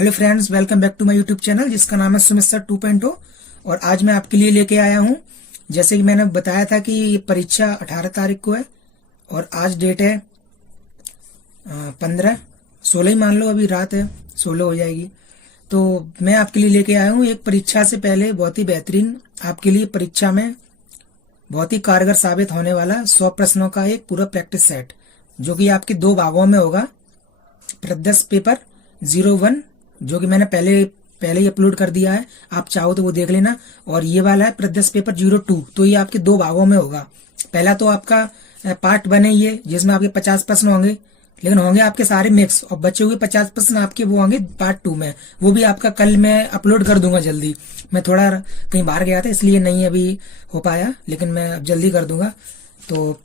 Hello friends, welcome back to my YouTube channel जिसका नाम है सुमित सर 2.0। और आज मैं आपके लिए लेके आया हूं, जैसे कि मैंने बताया था कि ये परीक्षा 18 तारीख को है और आज डेट है 15, 16 ही मान लो, अभी रात है, 16 हो जाएगी। तो मैं आपके लिए लेके आया हूं एक परीक्षा से पहले बहुत ही बेहतरीन, आपके लिए परीक्षा में बहुत ही कारगर साबित होने वाला 100 प्रश्नों का एक पूरा प्रैक्टिस सेट, जो कि आपके दो भागों में होगा। प्रदेश पेपर 01, जो कि मैंने पहले ही अपलोड कर दिया है, आप चाहो तो वो देख लेना। और ये वाला है प्रदेश पेपर 02, तो ये आपके दो भागों में होगा। पहला तो आपका पार्ट 1 है ये, जिसमें आपके 50 प्रश्न होंगे, लेकिन होंगे आपके सारे मिक्स, और बचे हुए 50 प्रश्न आपके वो होंगे पार्ट 2 में। वो भी आपका कल मैं अपलोड कर दूंगा जल्दी। मैं थोड़ा कहीं बाहर गया था इसलिए नहीं अभी हो पाया, लेकिन मैं अब जल्दी कर दूंगा। तो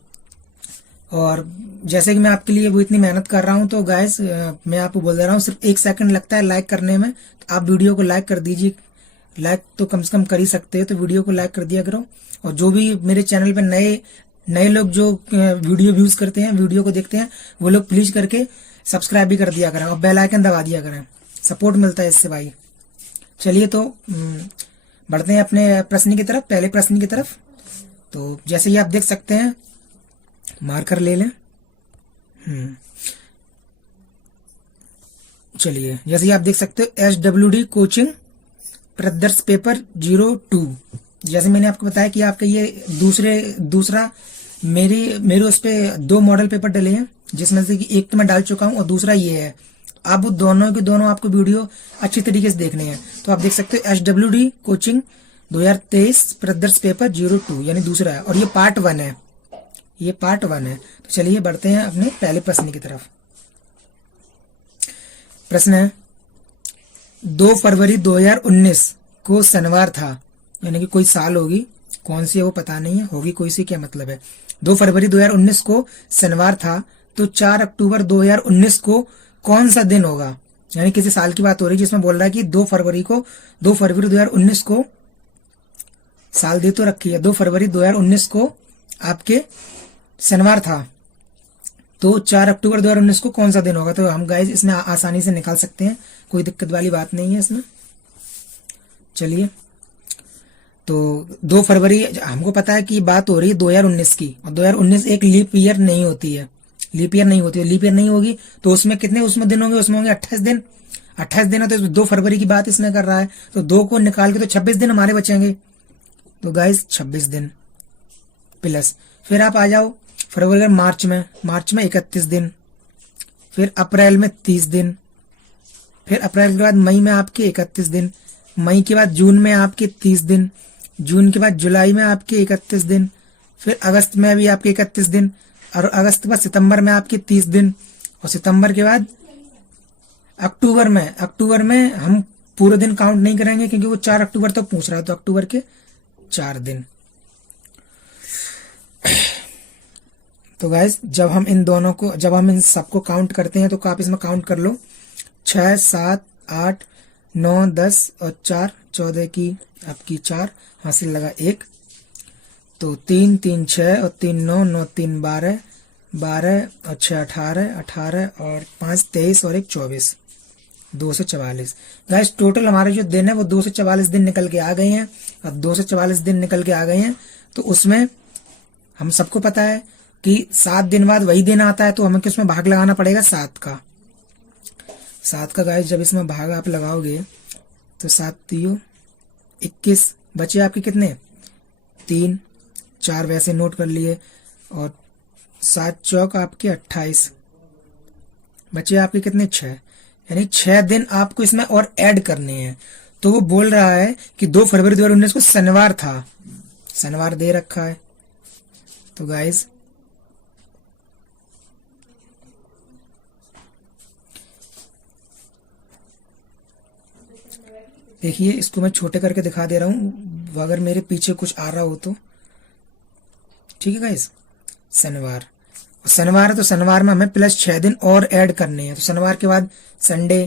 और जैसे कि मैं आपके लिए वो इतनी मेहनत कर रहा हूं, तो गाइस मैं आपको बोल दे रहा हूं, सिर्फ 1 सेकंड लगता है लाइक करने में, तो आप वीडियो को लाइक कर दीजिए। लाइक तो कम से कम कर ही सकते हो, तो वीडियो को लाइक कर दिया करो। और जो भी मेरे चैनल पे नए नए लोग जो वीडियो व्यूज करते हैं, वीडियो को देखते हैं, वो लोग प्लीज करके सब्सक्राइब भी कर दिया करें और बेल आइकन दबा दिया करें, सपोर्ट मिलता है इससे भाई। चलिए तो बढ़ते हैं अपने प्रश्न की तरफ, पहले प्रश्न की तरफ। तो जैसे कि आप देख सकते हैं, मार्कर ले लें। चलिए, जैसे आप देख सकते हो, SWD कोचिंग प्रदर्श पेपर 02। जैसे मैंने आपको बताया कि आपका ये दूसरा मेरे उस पे 2 मॉडल पेपर डले हैं, जिसमें से कि एक तो मैं डाल चुका हूं और दूसरा ये है। अब दोनों के दोनों आपको वीडियो अच्छी तरीके से देखने हैं। तो आप देख सकते हो SWD कोचिंग 2023 प्रदर्श पेपर 02, यानी दूसरा है, और ये पार्ट 1 है। ये पार्ट 1 है। तो चलिए बढ़ते हैं अपने पहले प्रश्न की तरफ। प्रश्न है, 2 फरवरी 2019 को शनिवार था, यानी कि कोई साल होगी, कौन सी है वो पता नहीं है, होगी कोई सी, क्या मतलब है। 2 फरवरी 2019 को शनिवार था, तो 4 अक्टूबर 2019 को कौन सा दिन होगा। यानी किसी साल की बात हो रही है, जिसमें बोल रहा है कि 2 फरवरी 2019 को, साल दे तो रखी है, 2 फरवरी 2019 को आपके शनिवार था, तो 4 अक्टूबर 2019 को कौन सा दिन होगा। तो हम गाइस इसमें आसानी से निकाल सकते हैं, कोई दिक्कत वाली बात नहीं है इसमें। चलिए, तो 2 फरवरी हमको पता है कि बात हो रही है 2019 की, और 2019 एक लीप ईयर नहीं होती है, लीप ईयर नहीं होती है। लीप ईयर नहीं होगी तो उसमें कितने उसमें दिन होंगे, उसमें होंगे 28 दिन। 28 दिन है, तो 2 फरवरी की बात इसमें कर रहा है, तो 2 को निकाल के तो 26 दिन हमारे बचेंगे। तो गाइस 26 दिन प्लस, फिर आप आ जाओ फरवरी मार्च में 31 दिन, फिर अप्रैल में 30 दिन, फिर अप्रैल के बाद मई में आपके 31 दिन, मई के बाद जून में आपके 30 दिन, जून के बाद जुलाई में आपके 31 दिन, फिर अगस्त में भी आपके 31 दिन, और अगस्त के बाद सितंबर में आपके 30 दिन, और सितंबर के बाद अक्टूबर में हम पूरे दिन काउंट नहीं करेंगे, क्योंकि वो 4 अक्टूबर तक पूछ रहा है, तो अक्टूबर के 4 दिन। तो गाइस जब हम इन सबको काउंट करते हैं, तो आप इसमें काउंट कर लो, 6, 7, 8, 9, 10 और 4, 14 की आपकी 4, हासिल लगा 1, तो 3, 3, 6 और 3, 9, 9, 3, 12, 12 और 6, 18, 18 और 5, 23 और 1, 24, 244। गाइस टोटल हमारे जो दिन है वो 244 दिन निकल के आ गए हैं। अब 244 दिन निकल के आ गए हैं, तो उसमें हम सबको पता है कि 7 दिन बाद वही दिन आता है, तो हमें किसमें भाग लगाना पड़ेगा, 7 का। 7 का गाइस जब इसमें भाग आप लगाओगे, तो 7 3 21, बचे आपके कितने, 3, 4 वैसे नोट कर लिए, और 7 चौक आपके 28, बचे आपके कितने, 6, यानी 6 दिन आपको इसमें और ऐड करने हैं। तो वो बोल रहा है कि 2 फरवरी 2019 को शनिवार था, शनिवार दे रखा है। तो गाइस देखिए, इसको मैं छोटे करके दिखा दे रहा हूं, अगर मेरे पीछे कुछ आ रहा हो तो। ठीक है गाइस, शनिवार है, तो शनिवार में हमें प्लस 6 दिन और ऐड करने हैं। तो शनिवार के बाद संडे,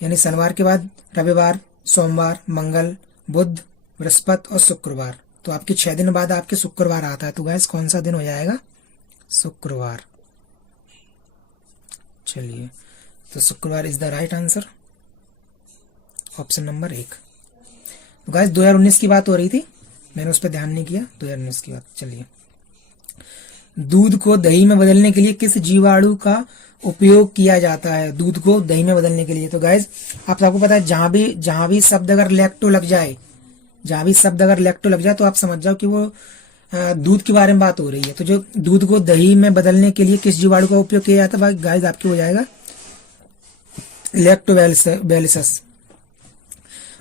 यानी शनिवार के बाद रविवार, सोमवार, मंगल, बुध, बृहस्पति और शुक्रवार। तो आपके 6 दिन बाद आपके शुक्रवार आता है। तो गाइस कौन सा दिन हो जाएगा, शुक्रवार। चलिए, तो शुक्रवार is the right answer. Option number 1। तो गाइस 2019 की बात हो रही थी, मैंने उस पर ध्यान नहीं किया, 2019 की बात। चलिए, दूध को दही में बदलने के लिए किस जीवाणु का उपयोग किया जाता है? दूध को दही में बदलने के लिए तो गाइस आप सबको पता है, जहां भी शब्द अगर लैक्टो लग जाए, तो आप समझ जाओ कि वो दूध के बारे में बात हो रही है। तो जो दूध को दही में बदलने के लिए किस जीवाणु का उपयोग किया जाता है गाइस, आपके हो जाएगा लैक्टोबैसिलस।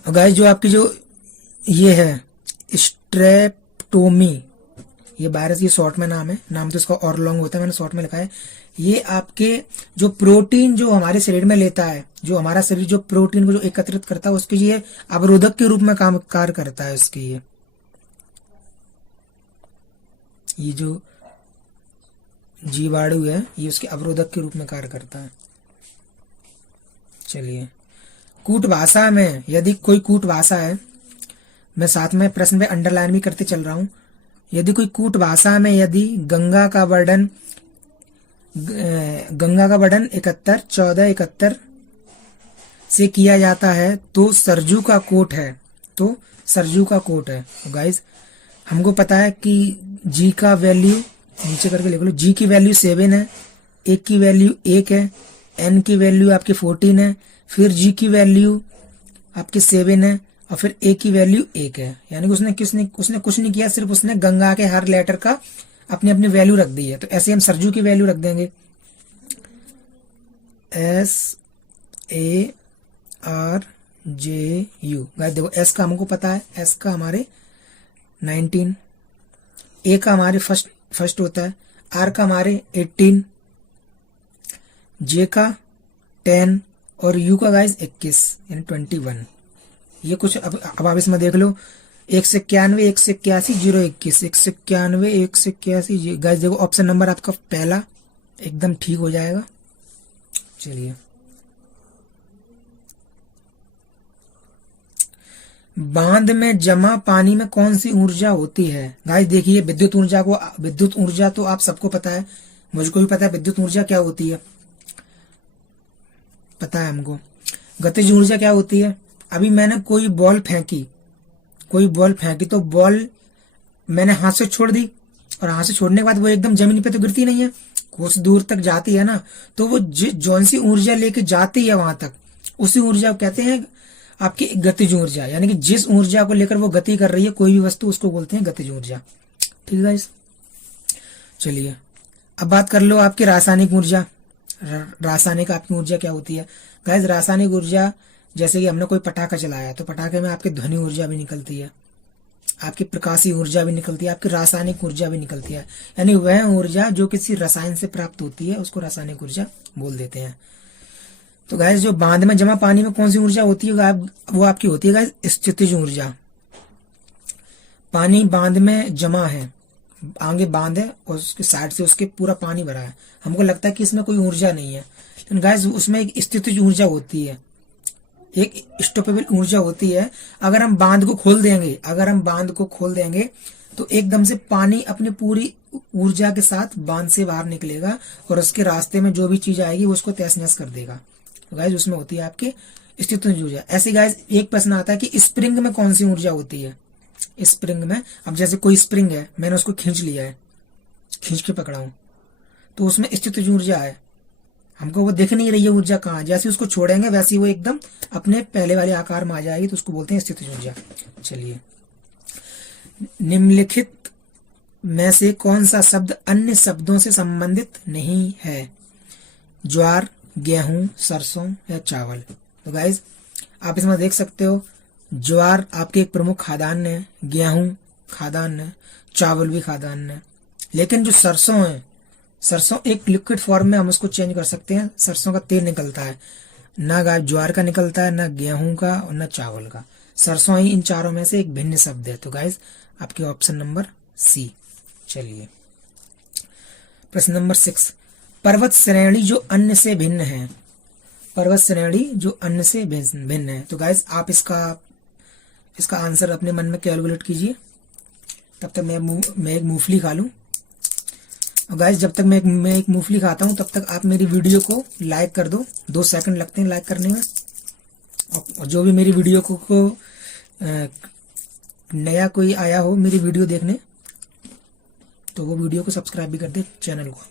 और गाइस जो आपकी जो ये है स्ट्रेप्टोमी, ये वायरस, ये शॉर्ट में नाम है, नाम तो इसका और लॉन्ग होता है, मैंने शॉर्ट में लिखा है। ये आपके जो प्रोटीन जो हमारे शरीर में लेता है, जो हमारा शरीर जो प्रोटीन को जो एकत्रित करता है, उसके ये अवरोधक के रूप में काम कार्य करता है। उसके ये जो जीवाणु है, ये उसके अवरोधक के रूप में कार्य करता है। चलिए, कूट भाषा में यदि कोई कूट भाषा है, मैं साथ में प्रश्न पे अंडरलाइन भी करते चल रहा हूं, यदि कोई कूट भाषा में यदि गंगा का वर्णन 1471 से किया जाता है तो सरजू का कोट है। तो गाइस हमको पता है कि जी का वैल्यू, नीचे करके लिख लो, जी की वैल्यू 7 है, एक की वैल्यू 1 है, एन की वैल्यू आपकी 14 है, फिर जी की वैल्यू आपकी 7 है, और फिर ए की वैल्यू 1 है। यानी कि उसने कुछ नहीं किया, सिर्फ उसने गंगा के हर लेटर का अपनी अपनी वैल्यू रख दी है। तो ऐसे हम सरजू की वैल्यू रख देंगे SARJU। गाइस देखो, एस का हमको पता है, एस का हमारे 19, ए का हमारे फर्स्ट होता है, आर का हमारे 18, जे का 10 और यू का गाइस 21 यानी 21। ये कुछ अब आप इसमें देख लो, 191 181 021 191 181। गाइस देखो, ऑप्शन नंबर आपका पहला एकदम ठीक हो जाएगा। चलिए, बांध में जमा पानी में कौन सी ऊर्जा होती है? गाइस देखिए, विद्युत ऊर्जा तो आप सबको पता है, मुझको भी पता है विद्युत ऊर्जा क्या होती है, पता है हमको। गतिज ऊर्जा क्या होती है? अभी मैंने कोई बॉल फेंकी तो बॉल मैंने हाथ से छोड़ दी, और हाथ से छोड़ने के बाद वो एकदम जमीन पे तो गिरती नहीं है, कुछ दूर तक जाती है ना। तो वो जौन सी ऊर्जा लेके जाती है वहां तक, उसी ऊर्जा को कहते हैं आपकी गतिज ऊर्जा। यानी कि जिस ऊर्जा को लेकर वो गति कर रही है कोई भी वस्तु, उसको बोलते हैं गतिज ऊर्जा। ठीक है गाइस, चलिए अब बात कर लो आपकी रासायनिक ऊर्जा। रासायनिक आपकी ऊर्जा क्या होती है? गाइस रासायनिक ऊर्जा, जैसे कि हमने कोई पटाखा चलाया तो पटाखे में आपकी ध्वनि ऊर्जा भी निकलती है, आपकी प्रकाशीय ऊर्जा भी निकलती है, आपकी रासायनिक ऊर्जा भी निकलती है। यानी वह ऊर्जा जो किसी रसायन से प्राप्त होती है उसको रासायनिक ऊर्जा बोल देते हैं। तो गाइस जो बांध में जमा पानी में कौन सी ऊर्जा होती है, वो आपकी होती है गाइस स्थितिज ऊर्जा। पानी बांध में जमा है, आगे बांध है और उसके साइड से उसके पूरा पानी भरा है, हमको लगता है कि इसमें कोई ऊर्जा नहीं है, लेकिन गाइस उसमें एक स्थितिज ऊर्जा होती है, एक स्टॉपेबल ऊर्जा होती है। अगर हम बांध को खोल देंगे तो एकदम से पानी अपनी पूरी ऊर्जा के साथ बांध से बाहर निकलेगा और उसके रास्ते में जो भी चीज आएगी वो उसको तहस नहस कर देगा। तो गाइस उसमें होती है आपकी स्थितिज ऊर्जा। ऐसे गाइस एक प्रश्न आता है कि स्प्रिंग में कौन सी ऊर्जा होती है? स्प्रिंग में, अब जैसे कोई स्प्रिंग है, मैंने उसको खींच लिया है, खींच के पकड़ा हूं, तो उसमें स्थितिज ऊर्जा है, हमको वो दिख नहीं रही है ऊर्जा कहाँ। जैसे उसको छोड़ेंगे वैसे वो एकदम अपने पहले वाले आकार में आ जाएगी, तो उसको बोलते हैं स्थितिज ऊर्जा। चलिए, निम्नलिखित में से कौन सा शब्द अन्य शब्दों से संबंधित नहीं है? ज्वार, गेहूं, सरसों या चावल। तो गाइज आप इसमें देख सकते हो, ज्वार आपके एक प्रमुख खाद्यान्न है, गेहूं खाद्यान्न है, चावल भी खाद्यान्न है, लेकिन जो सरसों है, सरसों एक लिक्विड फॉर्म में हम उसको चेंज कर सकते हैं, सरसों का तेल निकलता है, ना ज्वार का निकलता है, ना गेहूं का और ना चावल का। सरसों ही इन चारों में से एक भिन्न शब्द है। तो गाइज आपके ऑप्शन नंबर सी। चलिए, प्रश्न नंबर 6, पर्वत श्रेणी जो अन्य से भिन्न है। पर्वत श्रेणी जो अन्य से भिन्न है। तो गाइज आप इसका आंसर अपने मन में कैलकुलेट कीजिए, तब तक मैं एक मूंगफली खा लूं। और गाइज जब तक मैं एक मूंगफली खाता हूं तब तक आप मेरी वीडियो को लाइक कर दो, 2 सेकंड लगते हैं लाइक करने में। और जो भी मेरी वीडियो को नया कोई आया हो मेरी वीडियो देखने, तो वो वीडियो को सब्सक्राइब भी कर दे चैनल को।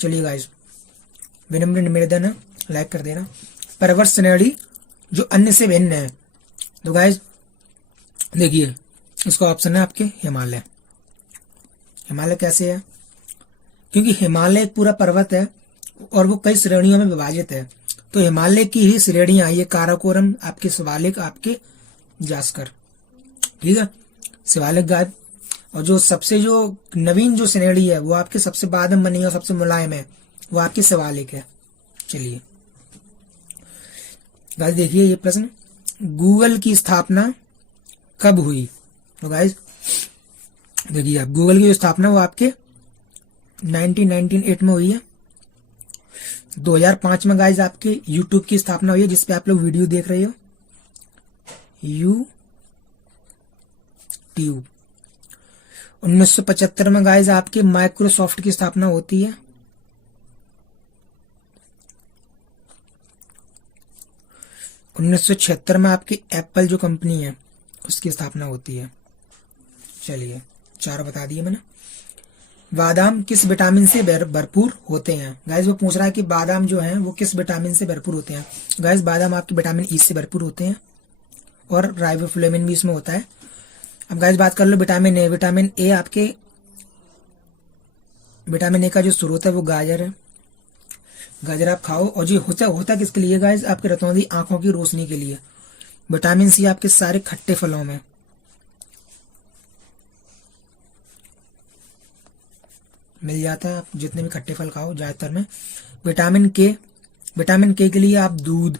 चलिए गाइस, विनम्र निवेदन है, लाइक कर देना। पर्वत श्रेणी जो अन्य से भिन्न है, तो गाइस देखिए इसका ऑप्शन है आपके हिमालय। हिमालय कैसे है? क्योंकि हिमालय एक पूरा पर्वत है और वो कई श्रेणियों में विभाजित है, तो हिमालय की ही श्रेणियां आई है, काराकोरम, आपके शिवालिक, आपके जास्कर, ठीक है, शिवालिक गायब। और जो सबसे जो नवीन जो श्रेणी है वो आपके सबसे बाद में बनी और सबसे मुलायम है, वो आपकी शिवालिक है। चलिए गाइस देखिए ये प्रश्न, गूगल की स्थापना कब हुई? तो गाइस देखिए आप, गूगल की स्थापना वो आपके 1998 में हुई है। 2005 में गाइस आपके यूट्यूब की स्थापना हुई है, जिसपे आप लोग वीडियो देख रहे हो, यूट्यूब। 1975 में गाइस आपके माइक्रोसॉफ्ट की स्थापना होती है। 1976 में आपकी एप्पल जो कंपनी है उसकी स्थापना होती है। चलिए 4 बता दिए मैंने। बादाम किस विटामिन से भरपूर होते हैं? गाइस वो पूछ रहा है कि बादाम जो हैं वो किस विटामिन से भरपूर होते हैं। गाइस बादाम आपके विटामिन ई से भरपूर होते हैं और राइबोफ्लेविन भी इसमें होता है। अब गाइस बात कर लो विटामिन ए। विटामिन ए आपके, विटामिन ए का जो स्रोत है वो गाजर है। गाजर आप खाओ। और जो होता किसके लिए गाइस? आपके रतौंधी आंखों की रोशनी के लिए। विटामिन सी आपके सारे खट्टे फलों में मिल जाता है, आप जितने भी खट्टे फल खाओ ज्यादातर में। विटामिन के लिए आप दूध,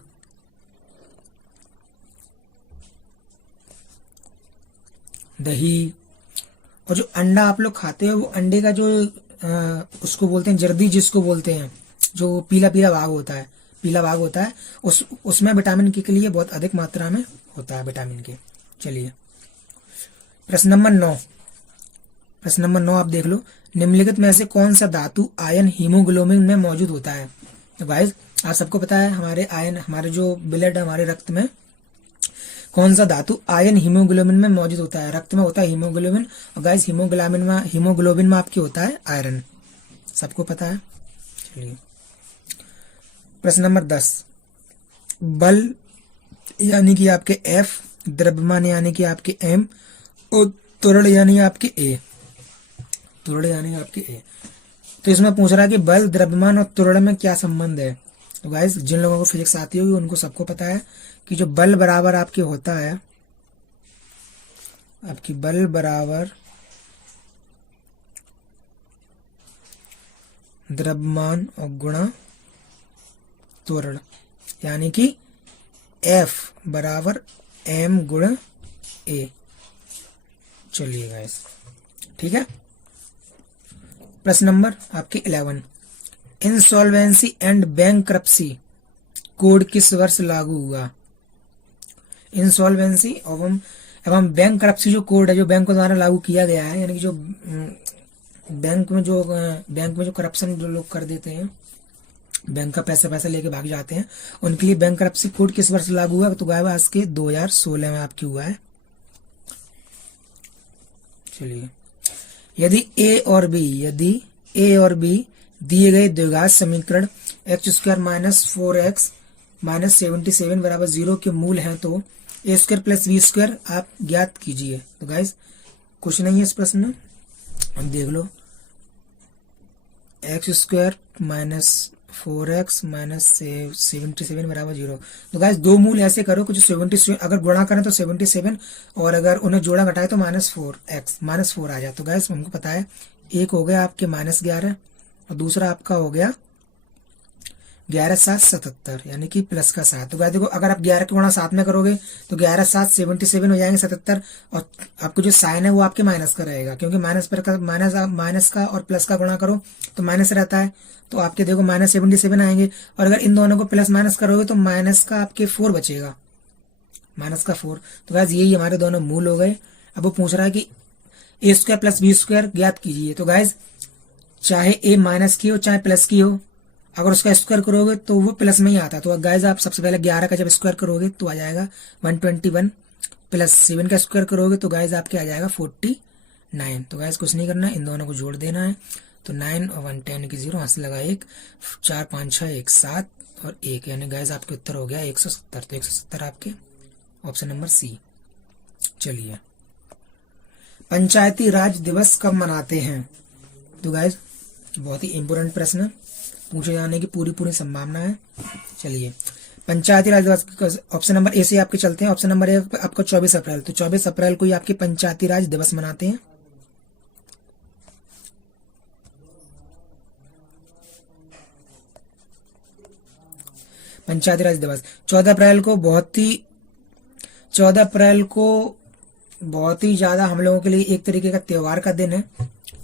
दही, और जो अंडा आप लोग खाते हो वो अंडे का जो उसको बोलते हैं जर्दी, जिसको बोलते हैं, जो पीला पीला भाग होता है, उसमें विटामिन के लिए बहुत अधिक मात्रा में होता है विटामिन के। चलिए प्रश्न नंबर 9 आप देख लो, निम्नलिखित में से कौन सा धातु आयन हीमोग्लोबिन में मौजूद होता है? तो गाइस आप सबको पता है हमारे आयन, हमारे जो ब्लड, हमारे रक्त में कौन सा धातु आयन हीमोग्लोबिन में मौजूद होता है? रक्त में होता है हीमोग्लोबिन, और गाइस हीमोग्लोबिन में आपकी होता है आयरन, सबको पता है। चलिए प्रश्न नंबर 10, बल यानी कि आपके F, द्रव्यमान यानी कि आपके M, और त्वरण यानी आपके A। तो इसमें पूछ रहा है कि बल, द्रव्यमान और त्वरण में क्या संबंध है? तो गाइस जिन लोगों को फिजिक्स आती होगी उनको सबको पता है कि जो बल बराबर आपके होता है, आपकी बल बराबर द्रव्यमान और गुणा त्वरण, यानी कि F बराबर M गुणा A। चलिए गाइस ठीक है। प्रश्न नंबर आपके 11, इंसॉल्वेंसी एंड बैंकरप्सी कोड किस वर्ष लागू हुआ? इंसॉल्वेंसी एवं बैंकरप्सी जो कोड है, जो बैंकों द्वारा लागू किया गया है, यानी कि जो बैंक में जो करप्शन जो लोग कर देते हैं, बैंक का पैसा लेके भाग जाते हैं, उनके लिए बैंकरप्सी कोड किस वर्ष लागू हुआ? तो गायब आज के 2016 में आपकी हुआ है। चलिए, यदि ए और बी दिए गए द्विघात समीकरण x² माइनस 4x माइनस 77 बराबर 0 के मूल हैं तो a² प्लस b² आप ज्ञात कीजिए। तो गाइस कुछ नहीं है इस प्रश्न में, हम देख लो, x² माइनस 4x माइनस 77 बराबर 0। तो गाइस दो मूल ऐसे करो कि जो 77, अगर गुणा करें तो 77, और अगर उन्हें जोड़ा घटाए तो माइनस 4 आ जाए। तो गाइस हमको पता है, एक हो गया आपके -11 और दूसरा आपका हो गया 11 7 77, यानी कि प्लस का 7। तो गाइस देखो, अगर आप 11 के गुणा 7 में करोगे तो 11 7 77 हो जाएंगे 77, और आपको जो साइन है वो आपके माइनस का रहेगा, क्योंकि माइनस का और प्लस का गुणा करो तो माइनस रहता है, तो आपके देखो -77 आएंगे। और अगर इन दोनों को प्लस माइनस करोगे तो माइनस का आपके 4 बचेगा, -4। तो गाइस यही हमारे दोनों मूल हो गए। अब वो पूछ रहा है कि a² प्लस b² ज्ञात कीजिए। तो गाइस चाहे a माइनस की हो चाहे प्लस की हो, अगर उसका स्क्वायर करोगे तो वो प्लस में ही आता। तो गाइज आप सबसे पहले 11 का जब स्क्वायर करोगे तो आ जाएगा 121, प्लस 7 का स्क्वायर करोगे तो गाइज आपके आ जाएगा 49। तो गाइज कुछ नहीं करना है, इन दोनों को जोड़ देना है। तो 9 और 1 10 की 0, हाथ से लगा 1, 4 5 6 1 7 और 1, यानी गाइज आपके उत्तर हो गया 170। तो 170 आपके ऑप्शन नंबर सी। चलिए, पंचायती राज दिवस कब मनाते हैं? तो गाइज बहुत ही इंपोर्टेंट प्रश्न पूछे जाने की पूरी पूरी संभावना है। चलिए, पंचायती राज दिवस ऑप्शन नंबर ए से आपके चलते हैं। ऑप्शन नंबर ए आपका 24 अप्रैल। तो 24 अप्रैल को ही आपके पंचायती राज दिवस मनाते हैं। पंचायती राज दिवस 14 अप्रैल को बहुत ही ज्यादा हम लोगों के लिए एक तरीके का त्योहार का दिन है।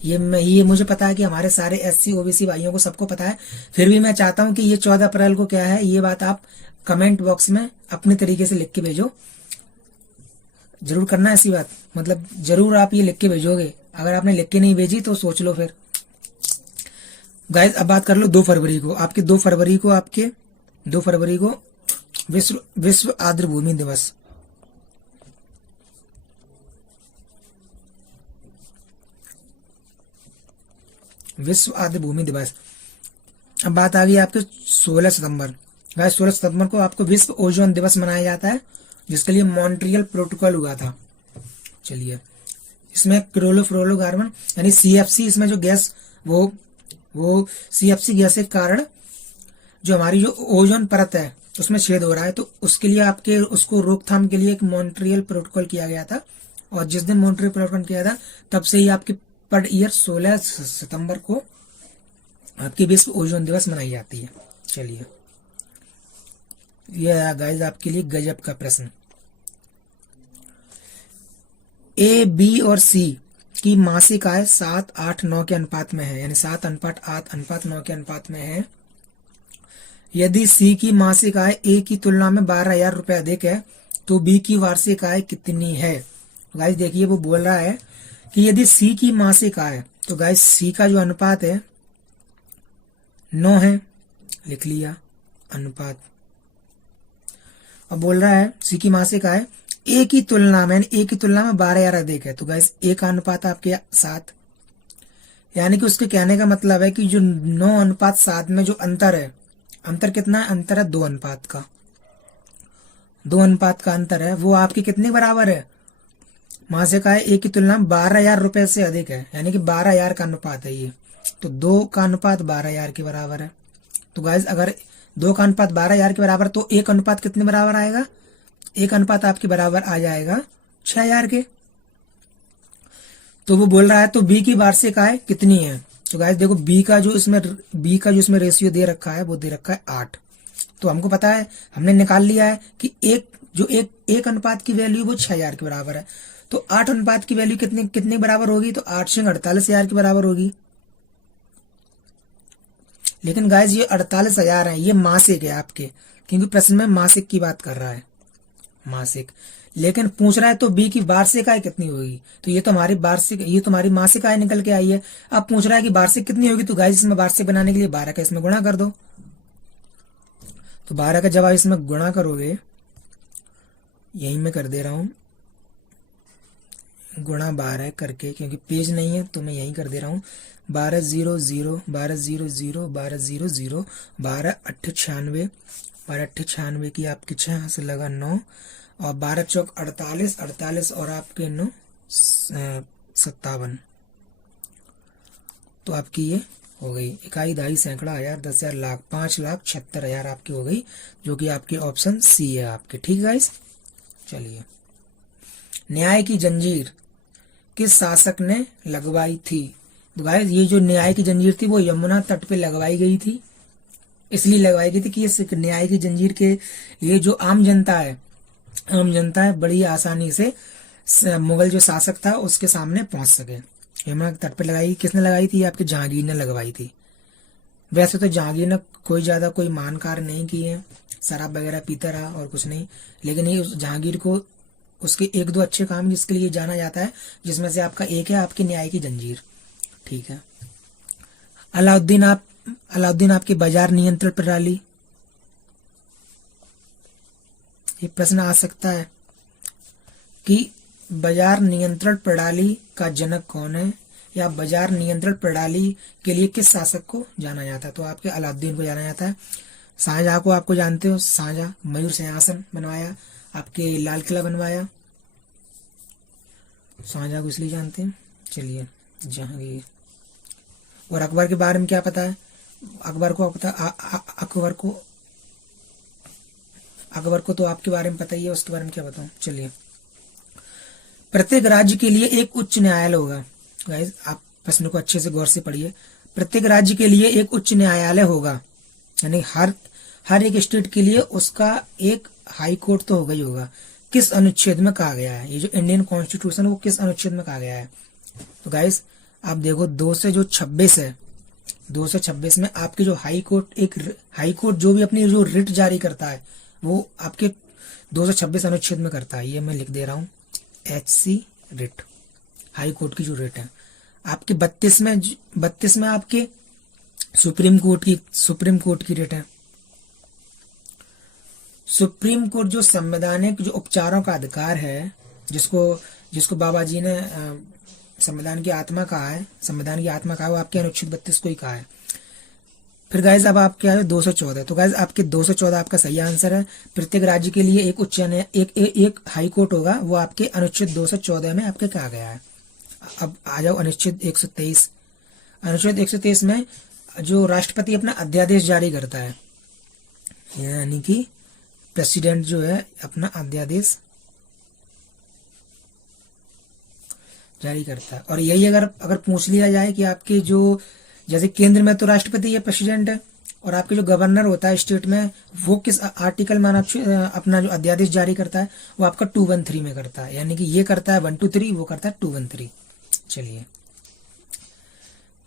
ये मुझे पता है कि हमारे सारे एससी ओबीसी भाइयों को सबको पता है, फिर भी मैं चाहता हूं कि ये 14 अप्रैल को क्या है, ये बात आप कमेंट बॉक्स में अपने तरीके से लिख के भेजो। जरूर करना ऐसी बात, मतलब जरूर आप ये लिख के भेजोगे। अगर आपने लिख के नहीं भेजी तो सोच लो फिर। गाइस अब बात कर लो 2 फरवरी को। आपके 2 फरवरी को विश्व आर्द्र भूमि दिवस। विश्व आर्द्र भूमि दिवस। अब बात आ गई आपके 16 सितंबर। गाइस 16 सितंबर को आपको विश्व ओजोन दिवस मनाया जाता है, जिसके लिए मॉन्ट्रियल प्रोटोकॉल हुआ था। चलिए, इसमें क्लोरोफ्लोरोकार्बन यानी सीएफसी, इसमें जो गैस वो सीएफसी गैस के कारण जो हमारी जो ओजोन परत है उसमें छेद हो रहा है, तो उसके लिए आपके उसको रोकथाम के लिए एक मॉन्ट्रियल प्रोटोकॉल किया गया था। और जिस दिन मॉन्ट्रियल प्रोटोकॉल किया था तब से ही आपके पर ईयर 16 सितंबर को आपकी विश्व ओजोन दिवस मनाई जाती है। चलिए, यह गाइस आपके लिए गजब का प्रश्न। ए बी और सी की मासिक आय 7:8:9 के अनुपात में है, यानी 7:8:9 के अनुपात में है। यदि सी की मासिक आय ए की तुलना में 12,000 रुपए अधिक है तो बी की वार्षिक आय कितनी है? गाइस देखिए, वो बोल रहा है कि यदि सी की मासिक आय, तो गाइस सी का जो अनुपात है 9 है, लिख लिया अनुपात। और बोल रहा है सी की मासिक आय ए की तुलना में 12,000 अधिक है, तो गाइस ए का अनुपात आपके 7, यानी कि उसके कहने का मतलब है कि जो 9:7 में जो अंतर है, अंतर कितना है? अंतर है 2 अनुपात का। 2 अनुपात का अंतर है, वो आपके कितने बराबर है? मासिक आय ए की तुलना में 12,000 रुपए से अधिक है, यानी कि 12,000 का अनुपात है ये। तो 2 का अनुपात 12,000 के बराबर है। तो गाइज अगर 2 का अनुपात 12,000 के बराबर, तो 1 अनुपात कितने बराबर आएगा? 1 अनुपात आपके बराबर आ जाएगा 6,000 के। तो वो बोल रहा है तो बी की वार्षिक आय कितनी है? तो गाइस देखो, बी का जो इसमें रेशियो दे रखा है वो दे रखा है 8। तो हमको पता है, हमने निकाल लिया है कि एक अनुपात की वैल्यू वो 6,000 के बराबर है। तो 8 अनुपात की वैल्यू कितने बराबर होगी? तो 8 से 48,000 के बराबर होगी। लेकिन गाइस ये 48,000 है, ये मासिक है आपके, क्योंकि प्रश्न में मासिक की बात कर रहा है, मासिक। लेकिन पूछ रहा है तो बी की वार्षिक आय कितनी होगी? तो ये तो हमारी मासिक आय निकल के आई है। अब पूछ रहा है कि वार्षिक कितनी होगी? तो गाइस इसमें वार्षिक बनाने के लिए 12 का इसमें गुणा कर दो। तो 12 का जब आप इसमें गुणा करोगे, यही मैं कर दे रहा हूं गुणा 12 करके, क्योंकि पेज नहीं है तो मैं यही कर दे रहा हूं। 12 0 0 12 0 0 12 0 0 12 8 96, 12 8 96 की आपके 6 से लगा 9 और 12 चौक 48, 48 और आपके 9 57। तो आपकी ये हो गई इकाई, दहाई, सैकड़ा, हजार, 10,000, लाख, 5,76,000 आपकी हो गई, जो कि आपके ऑप्शन सी है आपके। ठीक गाइस, चलिए, न्याय की जंजीर किस शासक ने लगवाई थी? तो गाइस ये जो न्याय की जंजीर थी वो यमुना तट पे लगवाई गई थी। इसलिए लगवाई गई थी कि इस न्याय की जंजीर के लिए जो आम जनता है बड़ी आसानी से मुगल जो शासक था उसके सामने पहुंच सके। यमुना के तट पे लगाई, किसने लगाई थी? आपके जहांगीर ने लगवाई थी। वैसे तो जहांगीर ने कोई मान कार्य नहीं किए, शराब वगैरह पीता रहा और कुछ नहीं, लेकिन ये जहांगीर को उसके 1-2 अच्छे काम जिसके लिए जाना जाता है, जिसमें से आपका एक है आपकी न्याय की जंजीर। ठीक है। अलाउद्दीन आप अलाउद्दीन आपकी बाजार नियंत्रण प्रणाली, ये प्रश्न आ सकता है कि बाजार नियंत्रण प्रणाली का जनक कौन है, या बाजार नियंत्रण प्रणाली के लिए किस शासक को जाना जाता है, तो आपके अलाउद्दीन को जाना जाता है। शाहजहां को आपको जानते हो, शाहजहां मयूर सिंहासन बनवाया, आपके लाल किला बनवाया, शाहजहां को इसलिए जानते हैं। चलिए जहांगीर। और अकबर के बारे में क्या पता है, अकबर को पता, अकबर को तो आपके बारे में पता ही है, उसके बारे में क्या बताऊं। चलिए, प्रत्येक राज्य के लिए एक उच्च न्यायालय होगा। गाइस आप प्रश्न को अच्छे से गौर से पढ़िए। प्रत्येक राज्य के लिए एक उच्च न्यायालय होगा, यानी हर एक स्टेट के लिए उसका एक हाई कोर्ट तो होगा ही होगा। किस अनुच्छेद में कहा गया है, ये जो इंडियन कॉन्स्टिट्यूशन है वो किस अनुच्छेद में कहा गया है, तो गाइस आप देखो 2 से जो 26 है, 2 से 26 में आपकी जो हाई कोर्ट, एक हाई कोर्ट जो भी अपनी जो रिट जारी करता है वो आपके 226 अनुच्छेद में करता है। ये मैं लिख दे रहा हूं, HC रिट, हाई कोर्ट की जो रिट है। आपके 32 में आपके सुप्रीम कोर्ट की रिट है। सुप्रीम कोर्ट जो संवैधानिक जो उपचारों का अधिकार है, जिसको बाबा जी ने संविधान की आत्मा कहा है, वो आपके अनुच्छेद 32 को ही कहा है। फिर गाइज अब आप क्या है 214, तो गाइज आपके 214 आपका सही आंसर है। प्रत्येक राज्य के लिए एक उच्च एक हाई कोर्ट होगा, वो आपके अनुच्छेद 214 में आपके कहा गया है। अब आ जाओ अनुच्छेद 123। अनुच्छेद 123 में जो राष्ट्रपति अपना अध्यादेश जारी करता है, यानी कि प्रेसिडेंट जो है अपना अध्यादेश जारी करता है। और यही अगर पूछ लिया जाए कि आपके जो जैसे केंद्र में तो राष्ट्रपति या प्रेसिडेंट है, और आपके जो गवर्नर होता है स्टेट में, वो किस आर्टिकल में अपना जो अध्यादेश जारी करता है, वो आपका 213 में करता है, यानी कि ये करता है 123, वो करता है 213। चलिए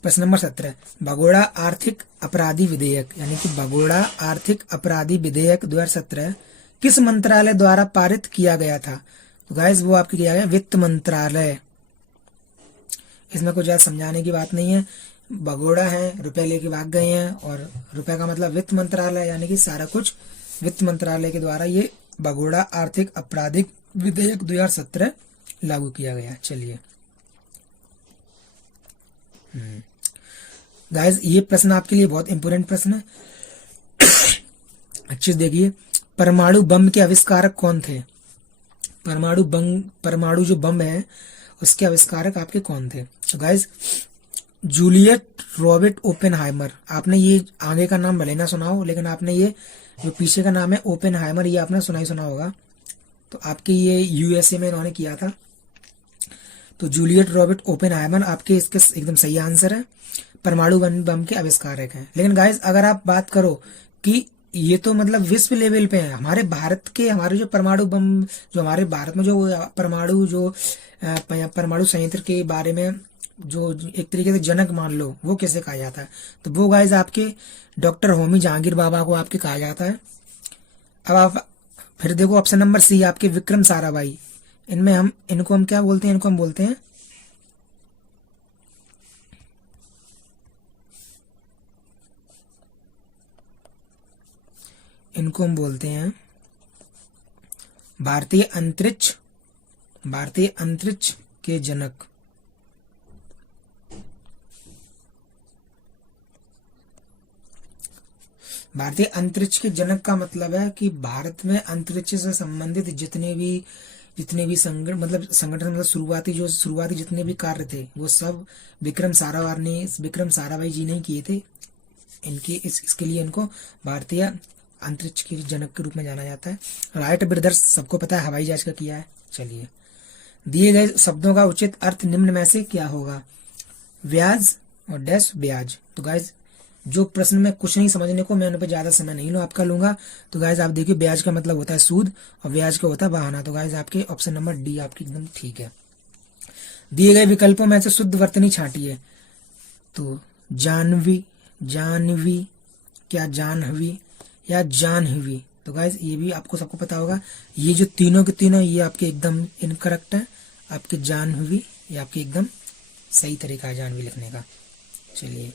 प्रश्न नंबर 17, भगोड़ा आर्थिक अपराधी विधेयक, यानी कि भगोड़ा आर्थिक अपराधी विधेयक 2017 किस मंत्रालय द्वारा पारित किया गया था, तो गाइस वो आपके किया गया वित्त मंत्रालय। इसमें कुछ ज्यादा समझाने की बात नहीं है, भगोड़ा है, रुपए लेके भाग गए हैं, और रुपए का मतलब वित्त मंत्रालय, यानी कि सारा कुछ वित्त मंत्रालय के द्वारा ये भगोड़ा आर्थिक आपराधिक विधेयक 2017 लागू किया गया। चलिए गाइस ये प्रश्न आपके लिए बहुत इंपोर्टेंट प्रश्न है, अच्छे से देखिए। परमाणु बम के आविष्कारक कौन थे, परमाणु जो बम है उसके आविष्कारक आपके कौन थे, तो गाइस जूलियट रॉबर्ट ओपेनहाइमर। आपने ये आगे का नाम भले ना सुना हो, लेकिन आपने ये जो पीछे का नाम है ओपेनहाइमर, ये आपने सुना होगा। तो आपके ये यूएसए में इन्होंने किया था, तो जूलियट रॉबर्ट ओपेनहाइमर आपके इसके एकदम सही आंसर है, परमाणु बम के आविष्कारक हैं। लेकिन गाइस अगर आप बात करो कि ये तो मतलब विश्व लेवल पे है, हमारे भारत के हमारे जो परमाणु बम जो हमारे भारत में जो परमाणु संयंत्र के बारे में जो एक तरीके से जनक मान लो, वो कैसे कहा जाता है, तो वो गाइस आपके डॉक्टर होमी जहांगीर बाबा को आपके कहा जाता है। अब आप फिर देखो ऑप्शन नंबर सी आपके विक्रम साराभाई, इनको हम क्या बोलते हैं, इनको हम बोलते हैं भारतीय अंतरिक्ष के जनक। भारतीय अंतरिक्ष के जनक का मतलब है कि भारत में अंतरिक्ष से संबंधित जितने भी संगठन मतलब शुरुआती जितने भी कार्य थे, वो सब विक्रम साराभाई जी ने किए थे। इसके लिए इनको भारतीय अंतरिक्ष के जनक के रूप में जाना जाता है। राइट ब्रदर्स सबको पता है हवाई जहाज का किया है। चलिए दिए गए शब्दों का उचित अर्थ निम्न में से क्या होगा, ब्याज और डैश ब्याज। तो गाइज जो प्रश्न में कुछ नहीं समझने को, मैं उन पर ज्यादा समय नहीं आपका लूंगा। तो गाइज आप देखिए ब्याज का मतलब होता है सूद और ब्याज का होता है बहाना। तो गाइज आपके ऑप्शन नंबर डी आपकी एकदम ठीक है। दिए गए विकल्पों में से शुद्ध वर्तनी छांटिए, तो जानवी, क्या जानवी या जानवी। तो गाइज ये भी आपको सबको पता होगा, ये जो तीनों के तीनों ये आपके एकदम इनकरेक्ट है। आपके जानवी ये आपके एकदम सही तरीका है जानवी लिखने का। चलिए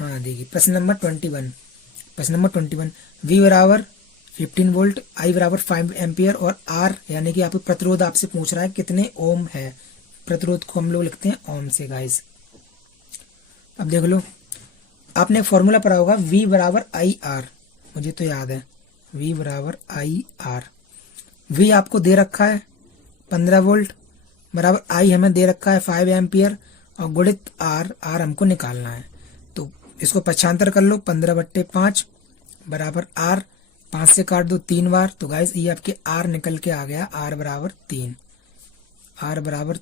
हाँ देखिए प्रश्न नंबर 21 V बराबर 15 वोल्ट, I बराबर 5 एम्पियर और R यानी कि आपको प्रतिरोध आपसे पूछ रहा है कितने ओम है। प्रतिरोध को हम लोग लिखते हैं ओम से गाइस। अब देख लो, आपने फॉर्मूला पढ़ा होगा V बराबर आई आर, मुझे तो याद है V बराबर आई आर। V आपको दे रखा है 15 वोल्ट बराबर I हमें दे रखा है 5 एम्पियर और गुणित R हमको निकालना है। तो इसको पक्षांतर कर लो, 15/5 बराबर R, 5 से काट दो 3 बार, तो गाइस ये आपके R निकल के आ गया, R बराबर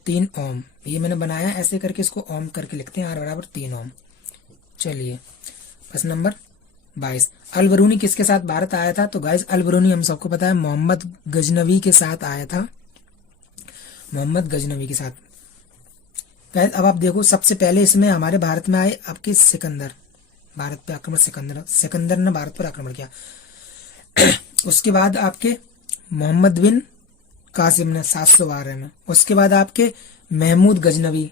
3 ओम। ये मैंने बनाया ऐसे करके, इसको ओम करके लिखते हैं, R बराबर 3 ओम। चलिए प्रश्न नंबर 22, अल बरूनी किसके साथ भारत आया था? तो गाइस अल बरूनी हम सबको पता है मोहम्मद गजनवी के साथ आया था, मोहम्मद गजनवी के साथ। गाइस अब आप देखो, सबसे पहले इसमें हमारे भारत में आए आपके सिकंदर, भारत पे आक्रमण, सिकंदर ने भारत पर आक्रमण किया। उसके बाद आपके मोहम्मद बिन कासिम ने 712 में। उसके बाद आपके महमूद गजनवी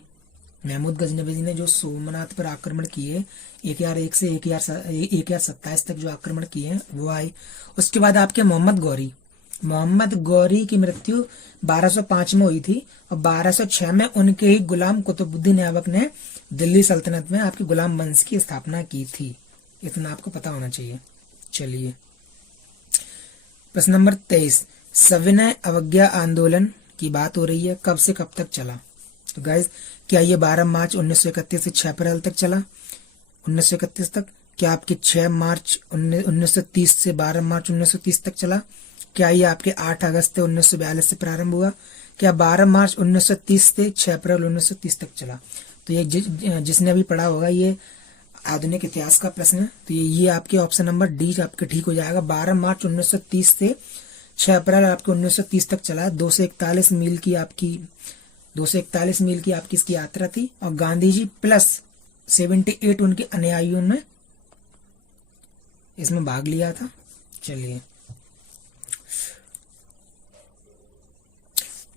जी ने जो सोमनाथ पर आक्रमण किए 1001 से 1027 तक जो आक्रमण किए हैं वो आए। उसके बाद आपके मोहम्मद गौरी की मृत्यु 1205 में हुई थी और 1206 में उनके ही गुलाम कुतुबुद्दीन ऐबक ने दिल्ली सल्तनत में आपके गुलाम वंश की स्थापना की थी। इतना आपको पता होना चाहिए। चलिए प्रश्न नंबर 23, सविनय अवज्ञा आंदोलन की बात हो रही है, कब से कब तक चला? तो गाइज क्या ये 12 मार्च 1931 से 6 अप्रैल तक चला, 1931 तक? क्या आपके 6 मार्च 1930 से 12 मार्च 1930 तक चला? क्या ये आपके 8 अगस्त 1942 से प्रारंभ हुआ? क्या 12 मार्च 1930 से 6 अप्रैल 1930 तक चला? तो ये जिसने अभी पढ़ा होगा ये आधुनिक इतिहास का प्रश्न है, तो ये आपके ऑप्शन नंबर डी आपके ठीक हो जाएगा। 12 मार्च 1930 से 6 अप्रैल आपके 1930 तक चला। 241 मील की आपकी इसकी यात्रा थी और गांधी जी प्लस 78 उनके अनुयायियों ने इसमें भाग लिया था। चलिए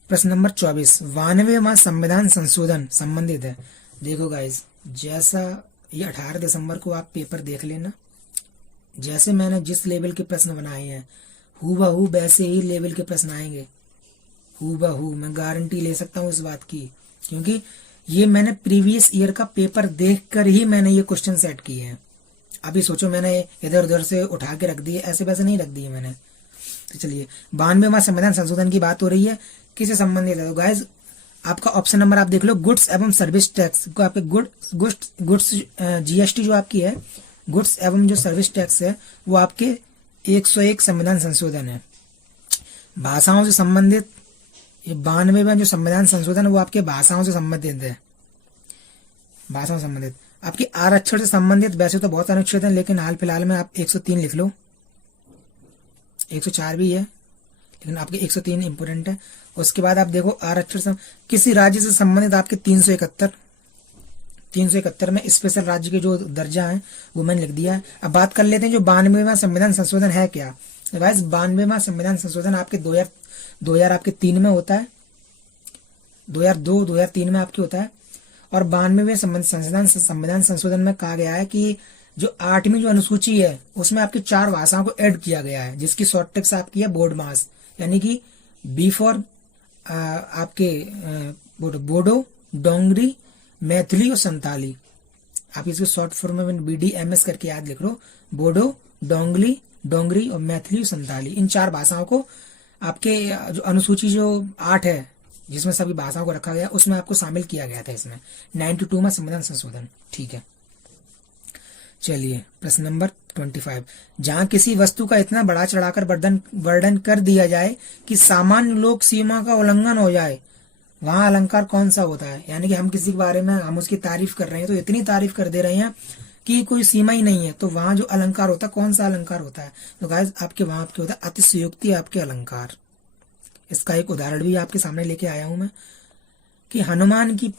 प्रश्न नंबर 24, 92वां संविधान संशोधन संबंधित है। देखो गाइस, जैसा ये 18 दिसंबर को आप पेपर देख लेना, जैसे मैंने जिस लेवल के प्रश्न बनाए हैं हूबहू वैसे ही लेवल के प्रश्न आएंगे, हूबहू। मैं गारंटी ले सकता हूँ इस बात की, क्योंकि ये मैंने प्रीवियस ईयर का पेपर देखकर ही मैंने ये क्वेश्चन सेट किए हैं। अभी सोचो मैंने इधर उधर से उठा के रख दिए, ऐसे वैसे नहीं रख दिए मैंने। तो चलिए 92वां संविधान संशोधन की बात हो रही है, किससे संबंधित है? तो गाइज आपका ऑप्शन नंबर आप देख लो, गुड्स एवं सर्विस टैक्स को, आपके गुड्स जीएसटी जो आपकी है, गुड्स एवं जो सर्विस टैक्स है वो आपके 101 संविधान संशोधन है। भाषाओं से संबंधित ये 92वां जो संविधान संशोधन है वो आपके भाषाओं से संबंधित है, भाषाओं से संबंधित। आपकी आरक्षण से संबंधित वैसे तो बहुत अनुच्छेद है, लेकिन हाल फिलहाल में आप 103 लिख लो, 104 भी है लेकिन आपके 103 इंपोर्टेंट है। उसके बाद आप देखो आरक्षण किसी राज्य से संबंधित आपके 371 में स्पेशल राज्य के जो दर्जा है वो मैंने लिख दिया है। अब बात कर लेते हैं जो 92वां संविधान संशोधन है क्या। गाइस 92वां संविधान संशोधन आपके 2000 आपके 3 में होता है, 2002-2003 में आपके होता है। और 92वें संविधान संशोधन में कहा गया है कि जो 8वीं जो अनुसूची है उसमें आपकी 4 भाषाओं को ऐड किया गया है, जिसकी शॉर्ट टेक्स्ट आपकी है बोडमास, यानी कि बी फॉर आपके बोडो, डोंगरी, मैथिली और संताली। आप इसको शॉर्ट फॉर्म में BDMS करके याद लिख लो, बोडो, डोंगरी और मैथिली और संताली। इन 4 भाषाओं को आपके जो अनुसूची जो 8 है जिसमें सभी भाषाओं को रखा गया उसमें आपको शामिल किया गया था इसमें 92 में संविधान संशोधन। ठीक है, चलिए प्रश्न नंबर 25, जहां किसी वस्तु का इतना बढ़ा चढ़ाकर वर्णन कर दिया जाए कि सामान्य लोक सीमा का उल्लंघन हो जाए, वहां अलंकार कौन सा होता है? यानी कि हम किसी के बारे में हम उसकी तारीफ कर रहे हैं तो इतनी तारीफ कर दे रहे हैं कि कोई सीमा ही नहीं है, तो वहां जो अलंकार होता है कौन सा अलंकार होता है? तो गाइस आपके वहां आपके होता है अतिशयोक्ति आपके अलंकार। इसका एक उदाहरण भी आपके सामने लेके आया हूं मैं कि हनुमान की